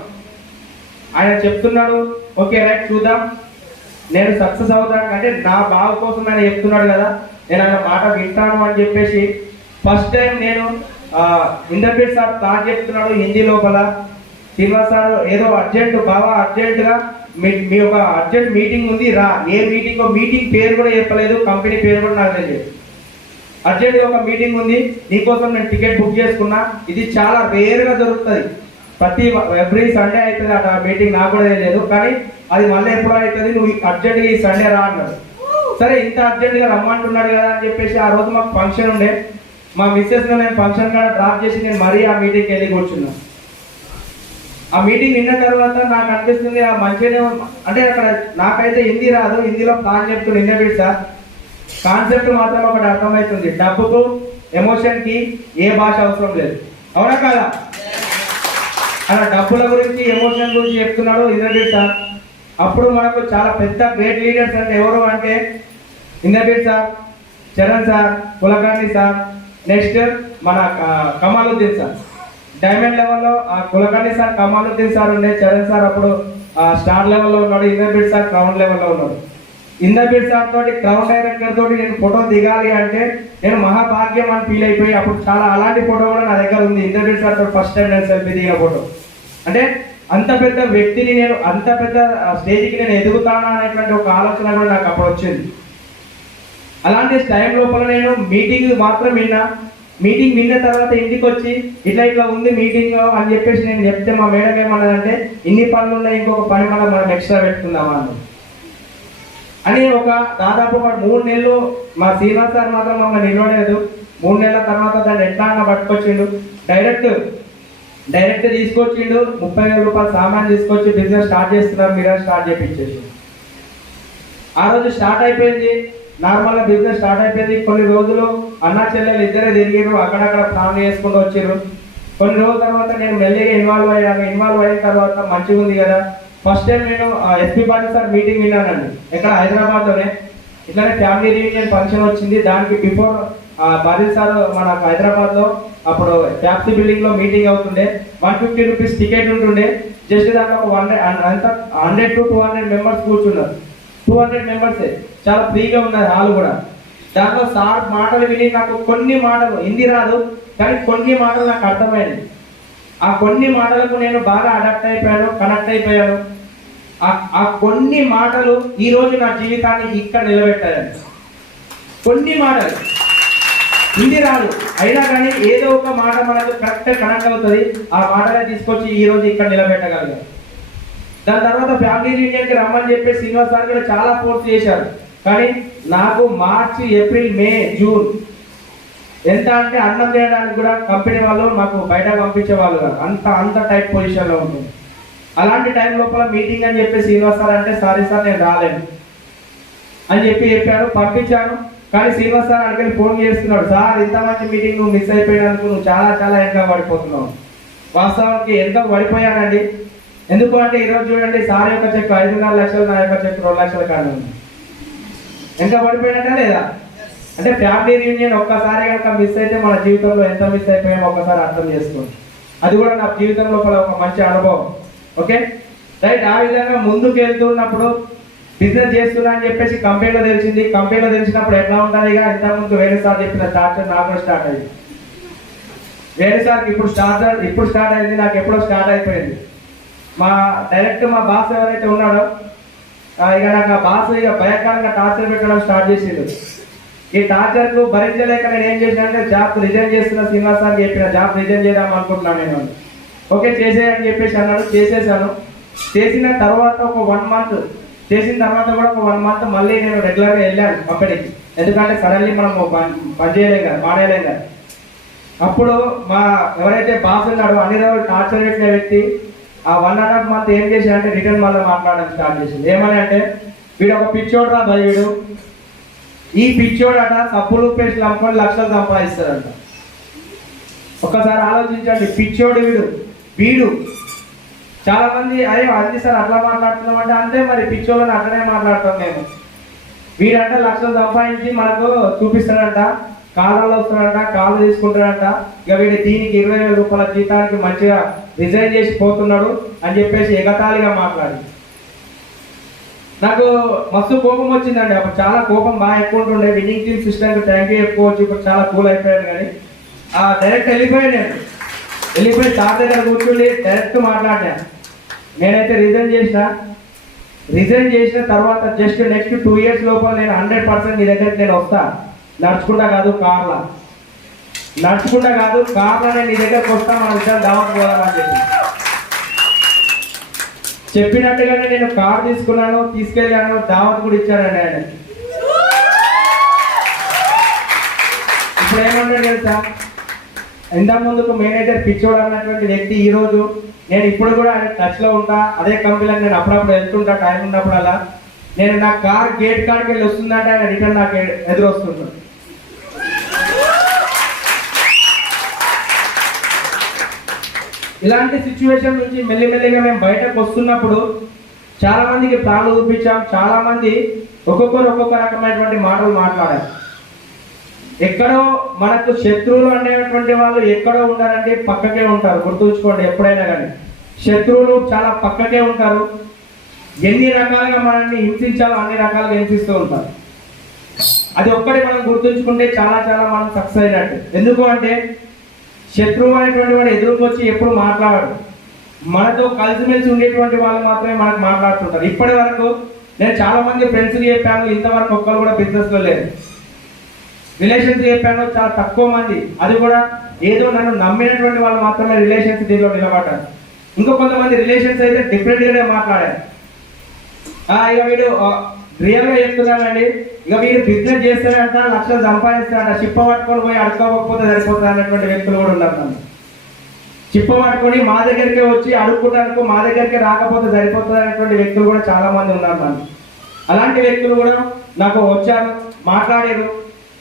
ఆయన చెప్తున్నాడు, ఓకే రైట్ చూద్దాం నేను సక్సెస్ అవుతాను అంటే నా బావ కోసం ఆయన చెప్తున్నాడు కదా, నేను ఆయన మాట వింటాను అని చెప్పేసి ఫస్ట్ టైం నేను ఇంటర్వ్యూ సార్ ప్లాన్ చెప్తున్నాడు హిందీ లోపల. శ్రీనివాస్ సార్ ఏదో బాగా అర్జెంటుగా మీ ఒక అర్జెంట్ మీటింగ్ ఉంది రా. ఏ మీటింగ్ మీటింగ్ పేరు కూడా చెప్పలేదు, కంపెనీ పేరు కూడా నాకు తెలియదు. అర్జెంట్గా ఒక మీటింగ్ ఉంది, నీకోసం నేను టికెట్ బుక్ చేసుకున్నా. ఇది చాలా రేర్గా దొరుకుతుంది, ఎవ్రీ సండే అవుతుంది అట మీటింగ్. నాకు కూడా తెలియదు, కానీ అది మళ్ళీ ఎప్పుడో అవుతుంది, నువ్వు అర్జెంట్గా ఈ సండే రా అన్నాడు. సరే ఇంత అర్జెంట్గా రమ్మంటున్నాడు కదా అని చెప్పేసి ఆ రోజు మాకు ఫంక్షన్ ఉండే. మా మిస్సెస్లో నేను ఫంక్షన్ కాడ డ్రాప్ చేసి నేను మరీ ఆ మీటింగ్కి వెళ్ళి కూర్చున్నా. ఆ మీటింగ్ విన్న తర్వాత నాకు అనిపిస్తుంది ఆ మంచిగానే అంటే అక్కడ నాకైతే హిందీ రాదు, హిందీలో ప్లాన్ చెప్తున్నా ఇంటర్వ్యూ సార్. కాన్సెప్ట్ మాత్రం ఒకటి అర్థమవుతుంది, డబ్బుకు ఎమోషన్కి ఏ భాష అవసరం లేదు. అవునా కదా? అలా డబ్బుల గురించి ఎమోషన్ గురించి చెప్తున్నాడు ఇంటర్వ్యూ సార్. అప్పుడు మనకు చాలా పెద్ద గ్రేట్ లీడర్స్ అంటే ఎవరు అంటే interview sir, Charan sir, Kulkarni sir, next మన కమాలుద్దీన్ సార్. డైమండ్ లెవెల్లో కులకర్ణి సార్, కమాలుద్దీన్ సార్ ఉండే, చరణ్ సార్ అప్పుడు స్టార్ లెవెల్లో ఉన్నాడు, ఇంటర్వ్యూ సార్ క్రౌన్ లెవెల్లో ఉన్నాడు. ఇంద్రబీర్ సార్ తోటి క్రౌన్ డైరెక్టర్ తోటి నేను ఫోటో దిగాలి అంటే నేను మహాభాగ్యం అని ఫీల్ అయిపోయి అప్పుడు చాలా అలాంటి ఫోటో కూడా నా దగ్గర ఉంది. ఇంద్రబీర్ సార్ తోటి ఫస్ట్ టైం నేను సెల్ఫీ దిగిన ఫోటో. అంటే అంత పెద్ద వ్యక్తిని నేను అంత పెద్ద స్టేజ్కి నేను ఎదుగుతానా అనేటువంటి ఒక ఆలోచన కూడా నాకు అప్పుడు వచ్చింది. అలాంటి టైం లోపల నేను మీటింగ్ మాత్రం విన్నా. మీటింగ్ విన్న తర్వాత ఇంటికి వచ్చి ఇట్లా ఉంది మీటింగ్ అని చెప్పేసి నేను చెప్తే మా మేడం ఏమన్నదంటే ఇన్ని పనులు ఉన్నాయి, ఇంకొక పని మనం ఎక్స్ట్రా పెట్టుకుందామా అన్నది. అని ఒక దాదాపు ఒక 3 నెలలు మా శ్రీనివాస్ సార్ మాత్రం మమ్మల్ని నిలవలేదు. 3 నెలల తర్వాత దాన్ని ఎట్లా అన్న పట్టుకొచ్చిండు, డైరెక్ట్ తీసుకొచ్చిండు. 30,000 రూపాయల సామాన్ తీసుకొచ్చి బిజినెస్ స్టార్ట్ చేస్తున్నారు మీరు స్టార్ట్ చేయించేసి. ఆ రోజు స్టార్ట్ అయిపోయింది, నార్మల్గా బిజినెస్ స్టార్ట్ అయిపోయింది. కొన్ని రోజులు అన్నా చెల్లెలు ఇద్దరే తిరిగారు, అక్కడక్కడ ప్లాన్ చేసుకుంటూ వచ్చారు. కొన్ని రోజుల తర్వాత నేను మెల్లిగా ఇన్వాల్వ్ అయ్యాను. ఇన్వాల్వ్ అయిన తర్వాత మంచిగా ఉంది కదా. ఫస్ట్ టైం నేను ఎస్పీ బాలీ సార్ మీటింగ్ విన్నానండి, ఎక్కడ హైదరాబాద్లోనే. ఇట్లానే ఫ్యామిలీ రీయూనియన్ ఫంక్షన్ వచ్చింది. దానికి బిఫోర్ బాలీ సార్ మన హైదరాబాద్లో అప్పుడు ట్యాప్సీ బిల్డింగ్లో మీటింగ్ అవుతుండే. 150 రూపీస్ టికెట్ ఉంటుండే. జస్ట్ దాంట్లో 100 to 200 మెంబర్స్ కూర్చున్నారు. 200 మెంబర్సే, చాలా ఫ్రీగా ఉన్నది హాల్ కూడా. దాంట్లో సార్ మాటలు విని నాకు కొన్ని మాటలు హిందీ రాదు, కానీ కొన్ని మాటలు నాకు అర్థమైంది. ఆ కొన్ని మాటలకు నేను బాగా అడాప్ట్ అయిపోయాను, కనెక్ట్ అయిపోయాను. ఆ కొన్ని మాటలు ఈరోజు నా జీవితాన్ని ఇక్కడ నిలబెట్టాయండి. కొన్ని మాటలు హిందీ రాదు, అయినా కానీ ఏదో ఒక మాట మనకు కరెక్ట్గా కనెక్ట్ అవుతుంది. ఆ మాటలే తీసుకొచ్చి ఈరోజు ఇక్కడ నిలబెట్టగలిగాను. దాని తర్వాత ఫ్యామిలీ రీయూనియన్కి రమ్మని చెప్పి శ్రీనివాస్ సార్ కూడా చాలా ఫోర్స్ చేశారు. కానీ నాకు మార్చి, ఏప్రిల్, మే, జూన్ ఎంత అంటే అన్నం చేయడానికి కూడా కంపెనీ వాళ్ళు మాకు బయట పంపించే వాళ్ళు కాదు, అంత టైప్ పొజిషన్లో ఉంటుంది. అలాంటి టైం లోపల మీటింగ్ అని చెప్పి శ్రీనివాస్ సార్ అంటే సారీ సార్ నేను రాలేను అని చెప్పారు, పంపించాను. కానీ శ్రీనివాస్ సార్ అడిగి ఫోన్ చేస్తున్నాడు, సార్ ఇంత మంచి మీటింగ్ నువ్వు మిస్ అయిపోయినందుకు నువ్వు చాలా చాలా వెనక పడిపోతున్నావు. వాస్తవానికి వెనక పడిపోయానండి. ఎందుకు అంటే ఈరోజు చూడండి సార్ యొక్క చెక్ 5.5 లక్షలు, నా యొక్క చెక్ 2 లక్షల కాదు ఉంది. ఎంత పడిపోయినట్టే లేదా? అంటే ఫ్యామిలీ రీయూనియన్ ఒక్కసారి కనుక మిస్ అయితే మన జీవితంలో ఎంత మిస్ అయిపోయామో ఒక్కసారి అర్థం చేసుకోండి. అది కూడా నా జీవితం లోపల ఒక మంచి అనుభవం. Okay right. ఆ విధంగా ముందుకు వెళ్తున్నప్పుడు బిజినెస్ చేస్తున్నా అని చెప్పేసి కంపెనీలో తెలిసింది. కంపెనీలో తెలిసినప్పుడు ఎట్లా ఉంటుంది, ఇక ఇంతకుముందు వేరే సార్ చెప్పిన స్టార్ట్ నాకు కూడా స్టార్ట్ అయింది. వేరే సార్కి ఇప్పుడు స్టార్ట్ అయింది, నాకు ఎప్పుడో స్టార్ట్ అయిపోయింది. మా డైరెక్ట్ మా బాస్ ఎవరైతే ఉన్నాడో ఇక నాకు ఆ బాస్ ఇక భయంకరంగా టార్చర్ పెట్టడం స్టార్ట్ చేసిండు. ఈ టార్చర్కు భరించలేక నేను ఏం చేశానంటే జాబ్ రిజైన్ చేస్తున్న శ్రీనివాస్ సార్ చెప్పిన జాబ్ రిజైన్ చేద్దాం అనుకుంటున్నాను నేను. ఓకే చేసేయని చెప్పేసి అన్నాడు, చేసేసాను. చేసిన తర్వాత ఒక 1 మంత్ చేసిన తర్వాత కూడా ఒక 1 మంత్ మళ్ళీ నేను రెగ్యులర్గా వెళ్ళాను కంపెనీకి. ఎందుకంటే సడన్లీ మనం పని చేయలేం కదా, మానేయలేం కదా. అప్పుడు మా ఎవరైతే బాస్ ఉన్నాడో అన్ని రోజులు టార్చర్ పెట్టిన వ్యక్తి ఆ 1.5 మంత్ ఏం చేశాడంటే రిటర్న్ మళ్ళీ మాట్లాడడం స్టార్ట్ చేసింది. ఏమని అంటే వీడు ఒక పిచ్చోడు రా భయుడు, ఈ పిచ్చోడు అట సబ్బులు పేస్టులు అమ్ముకొని లక్షలు సంపాదిస్తాడంట. ఒక్కసారి ఆలోచించండి, పిచ్చోడు వీడు చాలా మంది అరే అది సార్ అట్లా మాట్లాడుతున్నాం అంటే అంతే మరి పిచ్చోళ్ళని అట్లనే మాట్లాడతాం మేము. వీడంట లక్షలు సంపాదించి మనకు చూపిస్తాడంట, కాలాల్లో వస్తాడంట, కాలు తీసుకుంటాడంట, ఇక వీడి దీనికి 20,000 రూపాయల జీతానికి మంచిగా రిజైన్ చేసి పోతున్నాడు అని చెప్పేసి ఎగతాళిగా మాట్లాడి నాకు మస్తు కోపం వచ్చిందండి. అప్పుడు చాలా కోపం బాగా ఎక్కువ ఉంటుండే. విన్నింగ్ టీమ్ సిస్టమ్కి థ్యాంక్ యూ చెప్పుకోవచ్చు. ఇప్పుడు చాలా కూల్ అయిపోయాను. కానీ డైరెక్ట్ వెళ్ళిపోయాను. నేను వెళ్ళిపోయి సార్ దగ్గర కూర్చుని డైరెక్ట్ మాట్లాడాను. నేనైతే రిజైన్ చేసిన తర్వాత జస్ట్ నెక్స్ట్ 2 years లోపల నేను 100% నీ దగ్గరికి నేను వస్తా. నడుచుకుంటా కాదు కార్లో నేను నీ దగ్గరకు వస్తా, మన విషయాలు దావత్ పోదామని చెప్పినట్టుగానే నేను కార్ తీసుకున్నాను, తీసుకెళ్ళాను, దావత్ కూడా ఇచ్చానండి ఆయన. ఇప్పుడు ఏమన్నాడు తెలుసా, ఇంత ముందుకు మేనేజర్ పిచ్చోడు అన్నటువంటి వ్యక్తి ఈరోజు నేను ఇప్పుడు కూడా టచ్లో ఉంటా. అదే కంపెనీలో నేను అప్పుడప్పుడు వెళ్తుంటా టైం ఉన్నప్పుడల్లా. నేను నా కార్ గేట్ కాడికి వెళ్ళి వస్తుందంటే ఆయన రిటర్న్ నాకు ఎదురు వస్తున్నాడు. ఇలాంటి సిచ్యువేషన్ నుంచి మెల్లిమెల్లిగా మేము బయటకు వస్తున్నప్పుడు చాలా మందికి ప్లాన్లు చూపించాం. చాలా మంది ఒక్కొక్క రకమైనటువంటి మాటలు మాట్లాడారు. ఎక్కడో మనకు శత్రువులు అనేటువంటి వాళ్ళు ఎక్కడో ఉంటారంటే పక్కకే ఉంటారు. గుర్తుంచుకోండి ఎప్పుడైనా కానీ, శత్రువులు చాలా పక్కకే ఉంటారు. ఎన్ని రకాలుగా మనల్ని హింసించాలో అన్ని రకాలుగా హింసిస్తూ ఉంటారు. అది ఒక్కటి మనం గుర్తుంచుకుంటే చాలా మనం సక్సెస్ అయినట్టు. ఎందుకు అంటే శత్రువు అనేటువంటి వాడు ఎదురుకు వచ్చి ఎప్పుడు మాట్లాడాడు. మనతో కలిసిమెలిసి ఉండేటువంటి వాళ్ళు మాత్రమే మనకు మాట్లాడుతుంటారు. ఇప్పటి వరకు నేను చాలా మంది ఫ్రెండ్స్కి చెప్పాను, ఇంతవరకు ఒక్కరు కూడా బిజినెస్లో లేరు. రిలేషన్స్ చెప్పాను, చాలా తక్కువ మంది. అది కూడా ఏదో నన్ను నమ్మినటువంటి వాళ్ళు మాత్రమే రిలేషన్స్ దీనిలో నిలబడ్డారు. ఇంకా కొంతమంది రిలేషన్స్ అయితే డిఫరెంట్గానే మాట్లాడారు. ఇక వీడు రియల్గా చెప్తున్నానండి, ఇక వీడు బిజినెస్ చేస్తాడంట, లక్షలు సంపాదిస్తాడంట, చిప్ప పట్టుకొని పోయి అడుక్కోకపోతే సరిపోతుంది అన్నటువంటి వ్యక్తులు కూడా ఉన్నారు. నన్ను చిప్ప పట్టుకొని మా దగ్గరికే వచ్చి అడుక్కుంటానికి మా దగ్గరికి రాకపోతే సరిపోతుంది అనేటువంటి వ్యక్తులు కూడా చాలా మంది ఉన్నారు. నన్ను అలాంటి వ్యక్తులు కూడా నాకు వచ్చారు, మాట్లాడారు.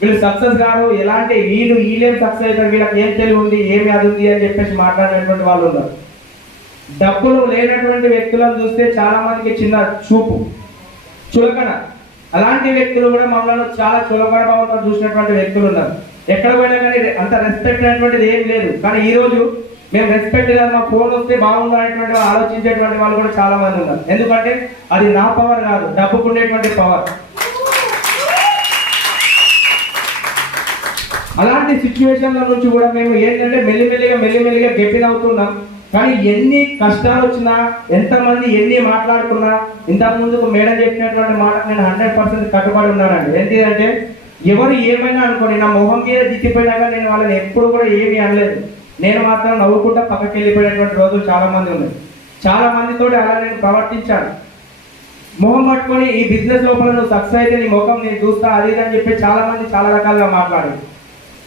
వీళ్ళు సక్సెస్ గారు, ఎలాంటి వీళ్ళేం సక్సెస్ అవుతారు, వీళ్ళకి ఏం తెలివి ఉంది, ఏమి అది ఉంది అని చెప్పేసి మాట్లాడినటువంటి వాళ్ళు ఉన్నారు. డబ్బులు లేనటువంటి వ్యక్తులను చూస్తే చాలా మందికి చిన్న చులకన. అలాంటి వ్యక్తులు కూడా మమ్మల్ని చాలా చులకన భావంతో చూసినటువంటి వ్యక్తులు ఉన్నారు. ఎక్కడ పోయినా కానీ అంత రెస్పెక్ట్ అనేటువంటిది ఏం లేదు. కానీ ఈ రోజు మేము రెస్పెక్ట్ కాదు, మా ఫోన్ వస్తే బాగుంది అనేటువంటి ఆలోచించేటువంటి వాళ్ళు కూడా చాలా మంది ఉన్నారు. ఎందుకంటే అది నా పవర్ కాదు, డబ్బుకుండేటువంటి పవర్. అలాంటి సిచ్యువేషన్ల నుంచి కూడా మేము ఏంటంటే మెల్లిమెల్లిగా గెట్టిన్ అవుతున్నాం. కానీ ఎన్ని కష్టాలు వచ్చినా, ఎంతమంది ఎన్ని మాట్లాడుకున్నా, ఇంతకు ముందుకు మేడం చెప్పినటువంటి మాట నేను 100% కట్టుబడి ఉన్నానండి. ఏంటిదంటే ఎవరు ఏమైనా అనుకోని నా మొహం మీద దిక్కిపోయినాక నేను వాళ్ళని ఎప్పుడు కూడా ఏమీ అనలేదు. నేను మాత్రం నవ్వుకుంటా పక్కకి వెళ్ళిపోయినటువంటి రోజులు చాలా మంది ఉన్నాయి. చాలా మందితో అలా నేను ప్రవర్తించాను. మొహం పట్టుకొని ఈ బిజినెస్ లోపల నువ్వు సక్సెస్ అయితే నీ ముఖం నేను చూస్తా అది అని చెప్పి చాలా మంది చాలా రకాలుగా మాట్లాడారు.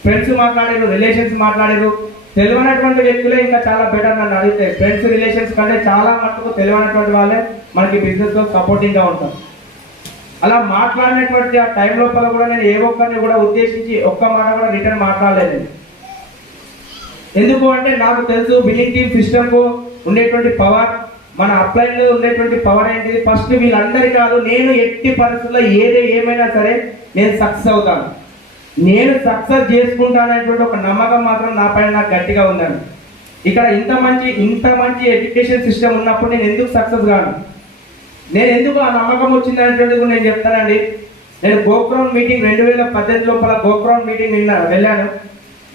ఫ్రెండ్స్ మాట్లాడారు, రిలేషన్స్ మాట్లాడారు. తెలియనటువంటి వ్యక్తులే ఇంకా చాలా బెటర్ నన్ను అడిగితే. ఫ్రెండ్స్ రిలేషన్స్ కంటే చాలా మట్టుకు తెలియనటువంటి వాళ్ళే మనకి బిజినెస్లో సపోర్టింగ్గా ఉంటారు. అలా మాట్లాడినటువంటి ఆ టైం లోపల కూడా నేను ఏ ఒక్కరిని కూడా ఉద్దేశించి ఒక్క మాట కూడా రిటర్న్ మాట్లాడలేదు. ఎందుకు అంటే నాకు తెలుసు విన్నింగ్ టీమ్ సిస్టమ్కు ఉండేటువంటి పవర్. మన అప్లైన్లో ఉండేటువంటి పవర్ ఏంటిది? ఫస్ట్ వీళ్ళందరి కాదు, నేను ఎట్టి పరిస్థితుల్లో ఏమైనా సరే నేను సక్సెస్ అవుతాను, నేను సక్సెస్ చేసుకుంటాననేటువంటి ఒక నమ్మకం మాత్రం నా పైన నాకు గట్టిగా ఉందండి. ఇక్కడ ఇంత మంచి ఎడ్యుకేషన్ సిస్టమ్ ఉన్నప్పుడు నేను ఎందుకు సక్సెస్ కాను, నేను ఎందుకు ఆ నమ్మకం వచ్చిందనేటువంటిది కూడా నేను చెప్తానండి. నేను గోక్రౌండ్ మీటింగ్ 2018 లోపల గోక్రౌండ్ మీటింగ్ నిన్న వెళ్ళాను.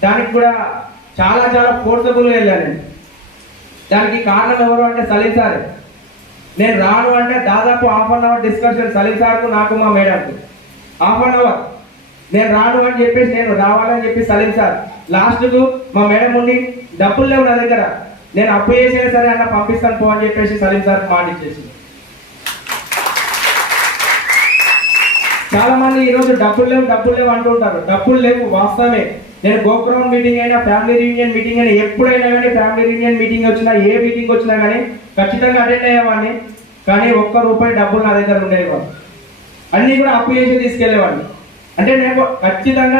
దానికి కూడా చాలా ఫోర్సబుల్గా వెళ్ళాను. దానికి కారణం ఎవరు అంటే సలీం సార్. నేను రాను అంటే దాదాపు ½ డిస్కషన్ సలీం సార్కు నాకు మా మేడంకు ½ నేను రాను అని చెప్పేసి నేను రావాలని చెప్పి సలీం సార్ లాస్ట్కు మా మేడం ఉండి డబ్బులు లేవు నా దగ్గర, నేను అప్పు చేసినా సరే అన్న పంపిస్తాను పో అని చెప్పేసి సలీం సార్ మాట ఇచ్చేసి. చాలా మంది ఈరోజు డబ్బులు లేవు అంటుంటారు. డబ్బులు లేవు వాస్తవమే. నేను గోక్రౌండ్ మీటింగ్ అయినా, ఫ్యామిలీ రీయూనియన్ మీటింగ్ అయినా, ఎప్పుడైనా కానీ ఫ్యామిలీ రీయూనియన్ మీటింగ్ వచ్చినా, ఏ మీటింగ్ వచ్చినా కానీ ఖచ్చితంగా అటెండ్ అయ్యేవాడిని. కానీ ₹1 డబ్బులు నా దగ్గర ఉండేవాడు, అన్నీ కూడా అప్పు చేసి తీసుకెళ్లేవాడిని. అంటే నేను ఖచ్చితంగా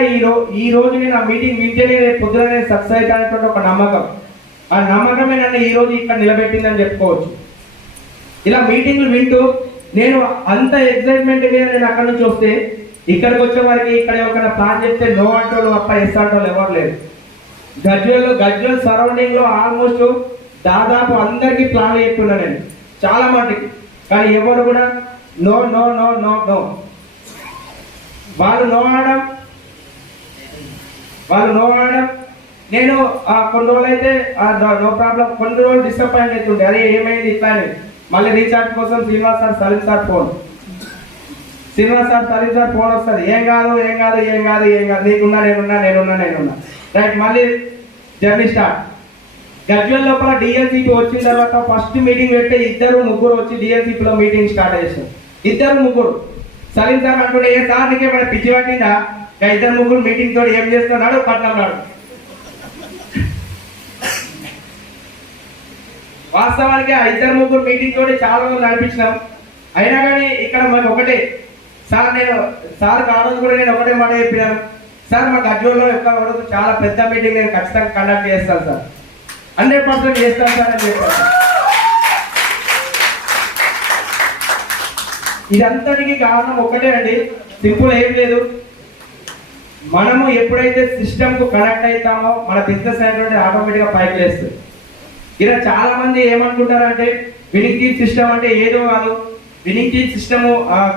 ఈ రోజు నేను ఆ మీటింగ్ వింటేనే రేపు పొద్దున నేను సక్సెస్ అవుతానటువంటి ఒక నమ్మకం, ఆ నమ్మకమే నన్ను ఈ రోజు ఇక్కడ నిలబెట్టిందని చెప్పుకోవచ్చు. ఇలా మీటింగ్లు వింటూ నేను అంత ఎక్సైట్మెంట్ మీద నేను అక్కడి నుంచి వస్తే ఇక్కడికి వచ్చే వారికి ఇక్కడ ఎవరికైనా ప్లాన్ చెప్తే నో అంటోళ్ళు తప్ప ఎస్ అంటోళ్ళు ఎవరు లేరు. గజ్వేల్ సరౌండింగ్ లో ఆల్మోస్ట్ దాదాపు అందరికీ ప్లాన్ చెప్తున్నా నేను చాలా మటుకి. కానీ ఎవరు కూడా no no no no no వాళ్ళు నో అనడం నేను కొన్ని రోజులు అయితే నో ప్రాబ్లం, కొన్ని రోజులు డిసప్పాయింట్ అవుతుండే, అరే ఏమైంది ఇట్లా అని. మళ్ళీ రీఛార్జ్ కోసం Srinivas sir Salim sir phone వస్తుంది. ఏం కాదు నీకున్నా నేనున్నా రైట్. మళ్ళీ జర్నీ స్టార్ట్. గజ్వేల్ లోపల డిఎల్సిపి వచ్చిన తర్వాత ఫస్ట్ మీటింగ్ పెడితే 2-3 వచ్చి డిఎల్సిపిలో మీటింగ్ స్టార్ట్ చేశారు. 2-3 సలీం సార్ అంటుండే, ఏ సార్ నీకేమైనా పిచ్చి పట్టిందా, 2-3 మీటింగ్ తోటి ఏం చేస్తున్నాడు పట్టినాడు. వాస్తవానికి ఆ 2-3 మీటింగ్ తోటి చాలా రోజులు నడిపించినాం. అయినా కానీ ఇక్కడ మేము ఒకటే సార్ ఆ రోజు కూడా నేను ఒకటే మాట చెప్పినాను, సార్ మా గజ్వేల్లో ఎక్కడ చాలా పెద్ద మీటింగ్ నేను ఖచ్చితంగా కండక్ట్ చేస్తాను సార్, 100% చేస్తాను సార్ అని చెప్పాను. ఇదంతటికి కారణం ఒకటే అండి, సింపుల్ ఏం లేదు. మనము ఎప్పుడైతే సిస్టమ్కు కనెక్ట్ అవుతామో మన బిజినెస్ అనేటువంటి ఆటోమేటిక్గా పైకి లేస్తుంది. ఇలా చాలా మంది ఏమనుకుంటారంటే వినింగ్ టీమ్ సిస్టమ్ అంటే ఏదో కాదు, విన్నింగ్ టీమ్ సిస్టమ్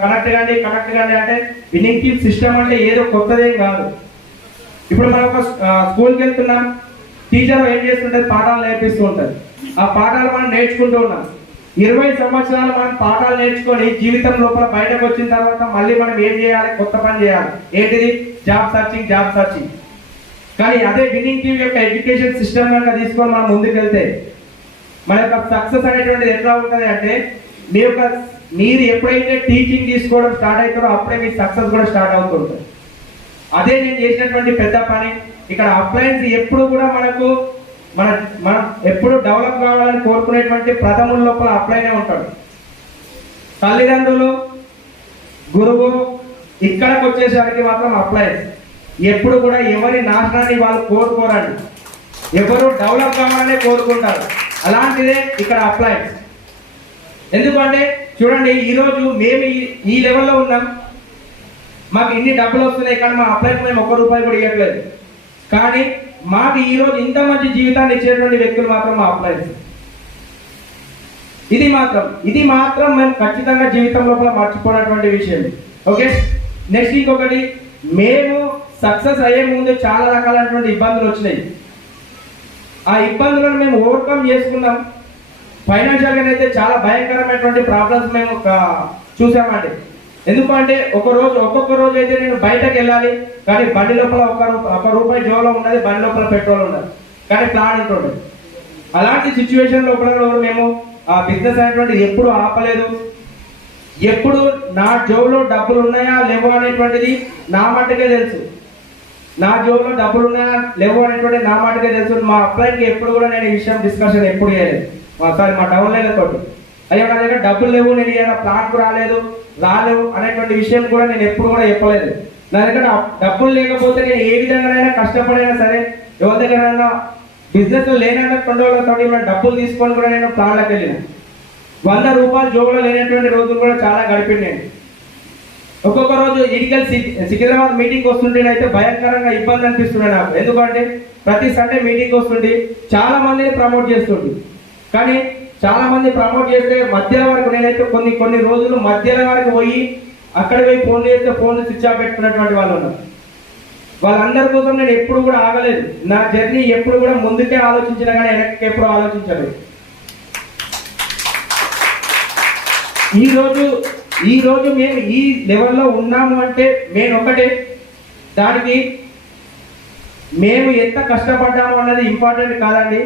కనెక్ట్ కాండి అంటే విన్నింగ్ టీమ్ సిస్టమ్ అంటే ఏదో కొత్తదేం కాదు. ఇప్పుడు మనం ఒక స్కూల్కి వెళ్తున్నాం, టీచర్ ఏం చేస్తుంటుంది, పాఠాలు నేర్పిస్తూ ఉంటుంది. ఆ పాఠాలు మనం నేర్చుకుంటూ ఉన్నాం. 20 సంవత్సరాలు మనం పాఠాలు నేర్చుకొని జీవితం లోపల బయటకు వచ్చిన తర్వాత మళ్ళీ మనం ఏం చేయాలి, కొత్త పని చేయాలి. ఏంటిది? Job searching. కానీ అదే విన్నింగ్ టీమ్ యొక్క ఎడ్యుకేషన్ సిస్టమ్ కనుక తీసుకొని మనం ముందుకు వెళ్తే మన యొక్క సక్సెస్ అనేటువంటిది ఎట్లా ఉంటుంది అంటే, మీరు ఎప్పుడైతే టీచింగ్ తీసుకోవడం స్టార్ట్ అవుతారో అప్పుడే మీ సక్సెస్ కూడా స్టార్ట్ అవుతుంటుంది. అదే నేను చేసినటువంటి పెద్ద పని. ఇక్కడ అప్లయన్స్ ఎప్పుడు కూడా మనం ఎప్పుడు డెవలప్ కావాలని కోరుకునేటువంటి ప్రథముల లోపల అప్లైనే ఉంటాడు. తల్లిదండ్రులు, గురువు, ఇక్కడికి వచ్చేసరికి మాత్రం అప్లయన్స్ ఎప్పుడు కూడా ఎవరి నాశనాన్ని వాళ్ళు కోరుకోరండి, ఎవరు డెవలప్ కావాలనే కోరుకుంటారు. అలాంటిదే ఇక్కడ అప్లయన్స్. ఎందుకంటే చూడండి, ఈరోజు మేము ఈ లెవెల్లో ఉన్నాం, మాకు ఇన్ని డబ్బులు వస్తున్నాయి, కానీ మా అప్లైకి మేము ₹1 కూడా ఇవ్వట్లేదు. కానీ మాకు ఈరోజు ఇంత మంచి జీవితాన్ని ఇచ్చేటువంటి వ్యక్తులు మాత్రం మా అప్లయన్స్. ఇది మాత్రం మేము ఖచ్చితంగా జీవితం లోపల మర్చిపోయినటువంటి విషయం. ఓకే, నెక్స్ట్ ఇంకొకటి, మేము సక్సెస్ అయ్యే ముందు చాలా రకాలైనటువంటి ఇబ్బందులు వచ్చినాయి. ఆ ఇబ్బందులను మేము ఓవర్కమ్ చేసుకున్నాం. ఫైనాన్షియల్గా అయితే చాలా భయంకరమైనటువంటి ప్రాబ్లమ్స్ మేము చూసామండి. ఎందుకంటే ఒక్కొక్క రోజు అయితే నేను బయటకు వెళ్ళాలి, కానీ బండి లోపల ₹1 జోలో ఉన్నది, బండి లోపల పెట్రోల్ ఉన్నది, కానీ ప్లాన్ ఉంటుంది. అలాంటి సిచ్యువేషన్ లోపల మేము ఆ బిజినెస్ అనేటువంటి ఎప్పుడు ఆపలేదు. ఎప్పుడు నా జోబులో డబ్బులు ఉన్నాయా లేవో అనేటువంటిది నా మట్టుకే తెలుసు. నా జోబులో డబ్బులు ఉన్నాయా లేవో అనేటువంటిది నా మట్టుకే తెలుసు. మా అప్లైకి ఎప్పుడు కూడా నేను ఈ విషయం డిస్కషన్ ఎప్పుడు చేయలేదు. మా డౌన్ లైన్ తోటి, అయ్యో నా దగ్గర డబ్బులు లేవు, నేను ఏదైనా ప్లాట్కు రాలేవు అనేటువంటి విషయం కూడా నేను ఎప్పుడు కూడా చెప్పలేదు. నా దగ్గర డబ్బులు లేకపోతే నేను ఏ విధంగానైనా కష్టపడైనా సరే, ఎవరి దగ్గరైనా బిజినెస్ లేనన్నా 2 రోజులతో డబ్బులు తీసుకొని కూడా నేను ప్లాన్లకు వెళ్ళిన. 100 రూపాయలు జోబులో లేనటువంటి రోజులు కూడా చాలా గడిపిండండి. ఒక్కొక్క రోజు ఇడికల్ సికింద్రాబాద్ మీటింగ్ వస్తుంటేనైతే భయంకరంగా ఇబ్బంది అనిపిస్తున్నాయి నాకు. ఎందుకంటే ప్రతి సండే మీటింగ్ వస్తుంటే చాలా మందిని ప్రమోట్ చేస్తుండే, కానీ చాలా మంది ప్రమోట్ చేస్తే మధ్యలో వరకు నేనైతే కొన్ని రోజులు మధ్యలో వరకు పోయి అక్కడ పోయి ఫోన్ చేస్తే ఫోన్ స్విచ్ ఆఫ్ పెట్టుకున్నటువంటి వాళ్ళు ఉన్నారు. వాళ్ళందరి కోసం నేను ఎప్పుడు కూడా ఆగలేదు. నా జర్నీ ఎప్పుడు కూడా ముందుకే ఆలోచించిన కానీ వెనక్కి ఎప్పుడు ఆలోచించలేదు. ఈ రోజు మేము ఈ లెవెల్లో ఉన్నాము అంటే మేము ఒకటే, దానికి మేము ఎంత కష్టపడ్డాము అన్నది ఇంపార్టెంట్ కాదండి.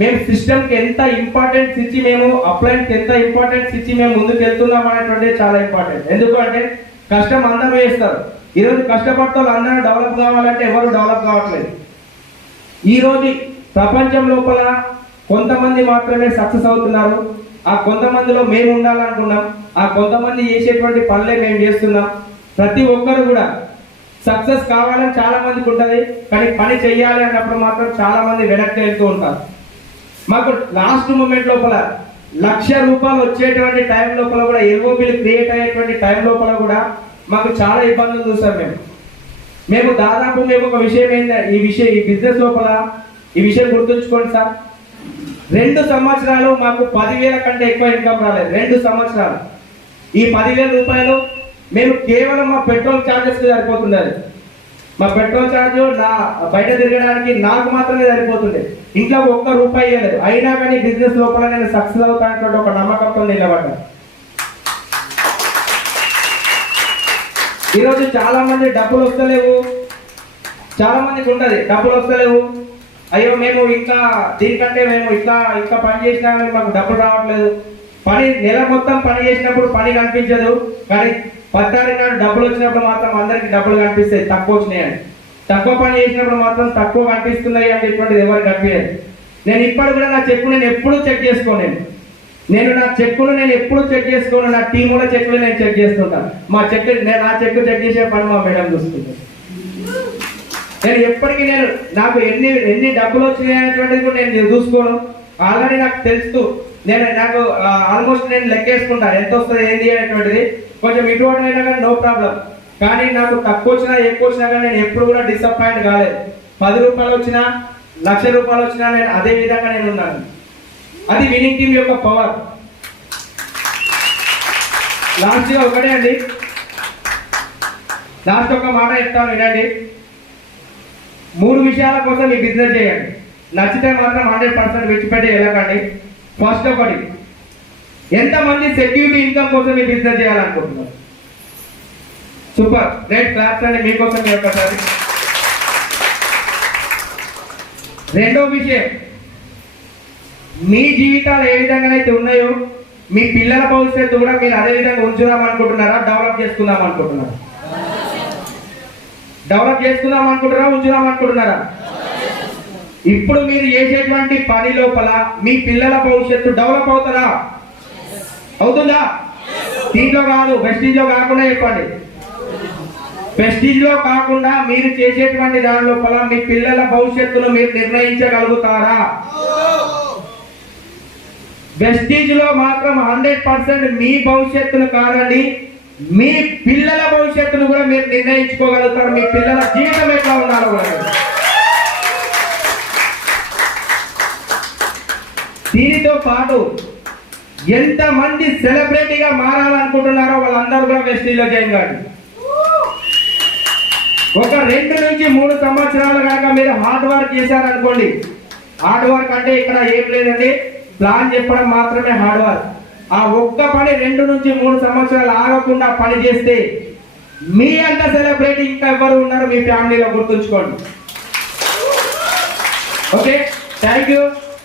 మేము సిస్టమ్కి ఎంత ఇంపార్టెన్స్ ఇచ్చి, మేము అప్లైన్స్ ఎంత ఇంపార్టెన్స్ ఇచ్చి మేము ముందుకు వెళ్తున్నాం అనేటువంటిది చాలా ఇంపార్టెంట్. ఎందుకంటే కష్టం అందరూ వేస్తారు. ఈరోజు కష్టపడితే అందరూ డెవలప్ కావాలంటే ఎవరు డెవలప్ కావట్లేదు. ఈరోజు ప్రపంచం లోపల కొంతమంది మాత్రమే సక్సెస్ అవుతున్నారు. ఆ కొంతమందిలో మేము ఉండాలనుకున్నాం. ఆ కొంతమంది చేసేటువంటి పనులే మేము చేస్తున్నాం. ప్రతి ఒక్కరు కూడా సక్సెస్ కావాలని చాలా మందికి ఉంటుంది, కానీ పని చెయ్యాలి అన్నప్పుడు మాత్రం చాలా మంది వెనక్కి వెళ్తూ ఉంటారు. మాకు లాస్ట్ మూమెంట్ లోపల 1,00,000 రూపాయలు వచ్చేటువంటి టైం లోపల కూడా, ఎల్ఓపీలు క్రియేట్ అయ్యేటువంటి టైం లోపల కూడా మాకు చాలా ఇబ్బందులు చూసాం. మేము దాదాపు ఒక విషయం ఏంటంటే, ఈ బిజినెస్ లోపల ఈ విషయం గుర్తుంచుకోండి సార్. 2 సంవత్సరాలు మాకు 10,000 కంటే ఎక్కువ ఇన్కమ్ రాలేదు. 2 సంవత్సరాలు ఈ 10,000 రూపాయలు మేము కేవలం మా పెట్రోల్ ఛార్జెస్కి సరిపోతుండేది. మా పెట్రోల్ ఛార్జ్ నా బయట తిరగడానికి నాకు మాత్రమే సరిపోతుండే. ఇంట్లో ఒక్క రూపాయి ఇవ్వలేదు. అయినా కానీ బిజినెస్ లోపల నేను సక్సెస్ అవుతానటువంటి ఒక నమ్మకంతో నిలబడ్డా. ఈరోజు చాలా మంది డబ్బులు వస్తలేవు, చాలా మందికి ఉంటుంది డబ్బులు వస్తలేవు, అయ్యో మేము ఇంకా దీనికంటే మేము ఇంకా పని చేసినా కానీ మాకు డబ్బులు రావట్లేదు. నెల మొత్తం పని చేసినప్పుడు పని కనిపించదు, కానీ 10 తారీఖు నాడు డబ్బులు వచ్చినప్పుడు మాత్రం అందరికి డబ్బులు కనిపిస్తాయి. తక్కువ వచ్చినాయని, తక్కువ పని చేసినప్పుడు మాత్రం తక్కువ కనిపిస్తున్నాయి అనేటువంటిది ఎవరికి కనిపించదు. నేను ఇప్పుడు కూడా నా చెక్కు నేను ఎప్పుడూ చెక్ చేసుకోను. నా చెక్కులు నేను ఎప్పుడు చెక్ చేసుకోను. నా టీముల చెక్కులు నేను చెక్ చేస్తుంటాను. నా చెక్కు చెక్ చేసే పని మా మేడం చూస్తుంటాను. నేను ఎప్పటికీ నాకు ఎన్ని డబ్బులు వచ్చినాయి అనేటువంటిది కూడా నేను చూసుకోను. ఆల్రెడీ నాకు తెలుస్తూ నాకు ఆల్మోస్ట్ నేను లెక్కేసుకుంటాను ఎంత వస్తుంది ఏంది అనేటువంటిది. కొంచెం ఇటువంటి అయినా కానీ నో ప్రాబ్లం, కానీ నాకు తక్కువ వచ్చినా ఎక్కువ వచ్చినా కానీ నేను ఎప్పుడు కూడా డిసప్పాయింట్ కాలేదు. 10 రూపాయలు వచ్చినా 1,00,000 రూపాయలు వచ్చినా నేను అదే విధంగా నేను ఉన్నాను. అది విన్నింగ్ టీమ్ యొక్క పవర్. లాస్ట్గా ఒకటే అండి, లాస్ట్ ఒక మాట చెప్తాను వినండి. 3 విషయాల కోసం ఈ బిజినెస్ చేయండి. నచ్చితే మాత్రం 100% విడిచిపెట్టి వెళ్ళకండి. ఫస్ట్ ఒకటి, ఎంతమంది సెక్యూరిటీ ఇన్కమ్ కోసం ఈ బిజినెస్ చేయాలనుకుంటున్నారు? సూపర్, గ్రేట్, క్లాప్స్ అండి మీకోసం మీరు ఒకసారి. రెండో విషయం, మీ జీవితాలు ఏ విధంగా అయితే ఉన్నాయో మీ పిల్లల భవిష్యత్తు కూడా మీరు అదే విధంగా ఉంచుదాం అనుకుంటున్నారా, డెవలప్ చేసుకుందాం అనుకుంటున్నారా? డెవలప్ చేసుకుందాం అనుకుంటున్నారా, ఉంచుదాం అనుకుంటున్నారా? ఇప్పుడు మీరు చేసేటువంటి పని లోపల మీ పిల్లల భవిష్యత్తు డెవలప్ అవుతుందా? అవుతుందా? దీంట్లో కాదు, వెస్టీజ్ లో కాకుండా చెప్పండి. వెస్టీజ్ లో కాకుండా మీరు చేసేటువంటి దాని లోపల మీ పిల్లల భవిష్యత్తును మీరు నిర్ణయించగలుగుతారా? వెస్టీజ్ లో మాత్రం 100% మీ భవిష్యత్తును కాదండి, మీ పిల్లల భవిష్యత్తును కూడా మీరు నిర్ణయించుకోగలుగుతారు. మీ పిల్లల జీవితం ఎట్లా ఉండాలో కూడా. దీనితో పాటు ఎంతమంది సెలబ్రిటీగా మారాలనుకుంటున్నారో వాళ్ళందరూ కూడా వెస్టీజ్ లో జాయిన్ కాండి. ఒక 2 నుంచి 3 సంవత్సరాలు కనుక మీరు హార్డ్ వర్క్ చేశారనుకోండి, హార్డ్ వర్క్ అంటే ఇక్కడ ఏం లేదండి, ప్లాన్ చెప్పడం మాత్రమే హార్డ్ వర్క్. ఆ ఒక్క పని 2 నుంచి 3 సంవత్సరాలు ఆగకుండా పని చేస్తే మీ అంత సెలబ్రిటీ ఇంకా ఎవరు ఉన్నారు మీ ఫ్యామిలీలో, గుర్తుంచుకోండి. Okay, thank you.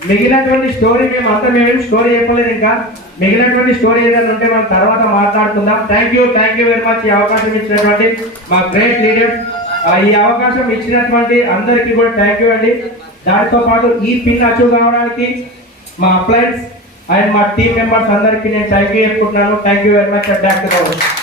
మిగిలినటువంటి స్టోరీ మేమేం స్టోరీ చెప్పలేదు. ఇంకా మిగిలినటువంటి స్టోరీ ఏదైనా ఉంటే మనం తర్వాత మాట్లాడుకుందాం. Thank you very much. ఈ అవకాశం ఇచ్చినటువంటి మా గ్రేట్ లీడర్స్, ఈ అవకాశం ఇచ్చినటువంటి అందరికీ కూడా థ్యాంక్ యూ అండి. దాంతో పాటు ఈ పిన్ అచీవ్ కావడానికి మా అప్లయన్స్ అండ్ మా టీమ్ మెంబర్స్ అందరికీ నేను థ్యాంక్ యూ చెప్పుకుంటున్నాను. Thank you very much. Back to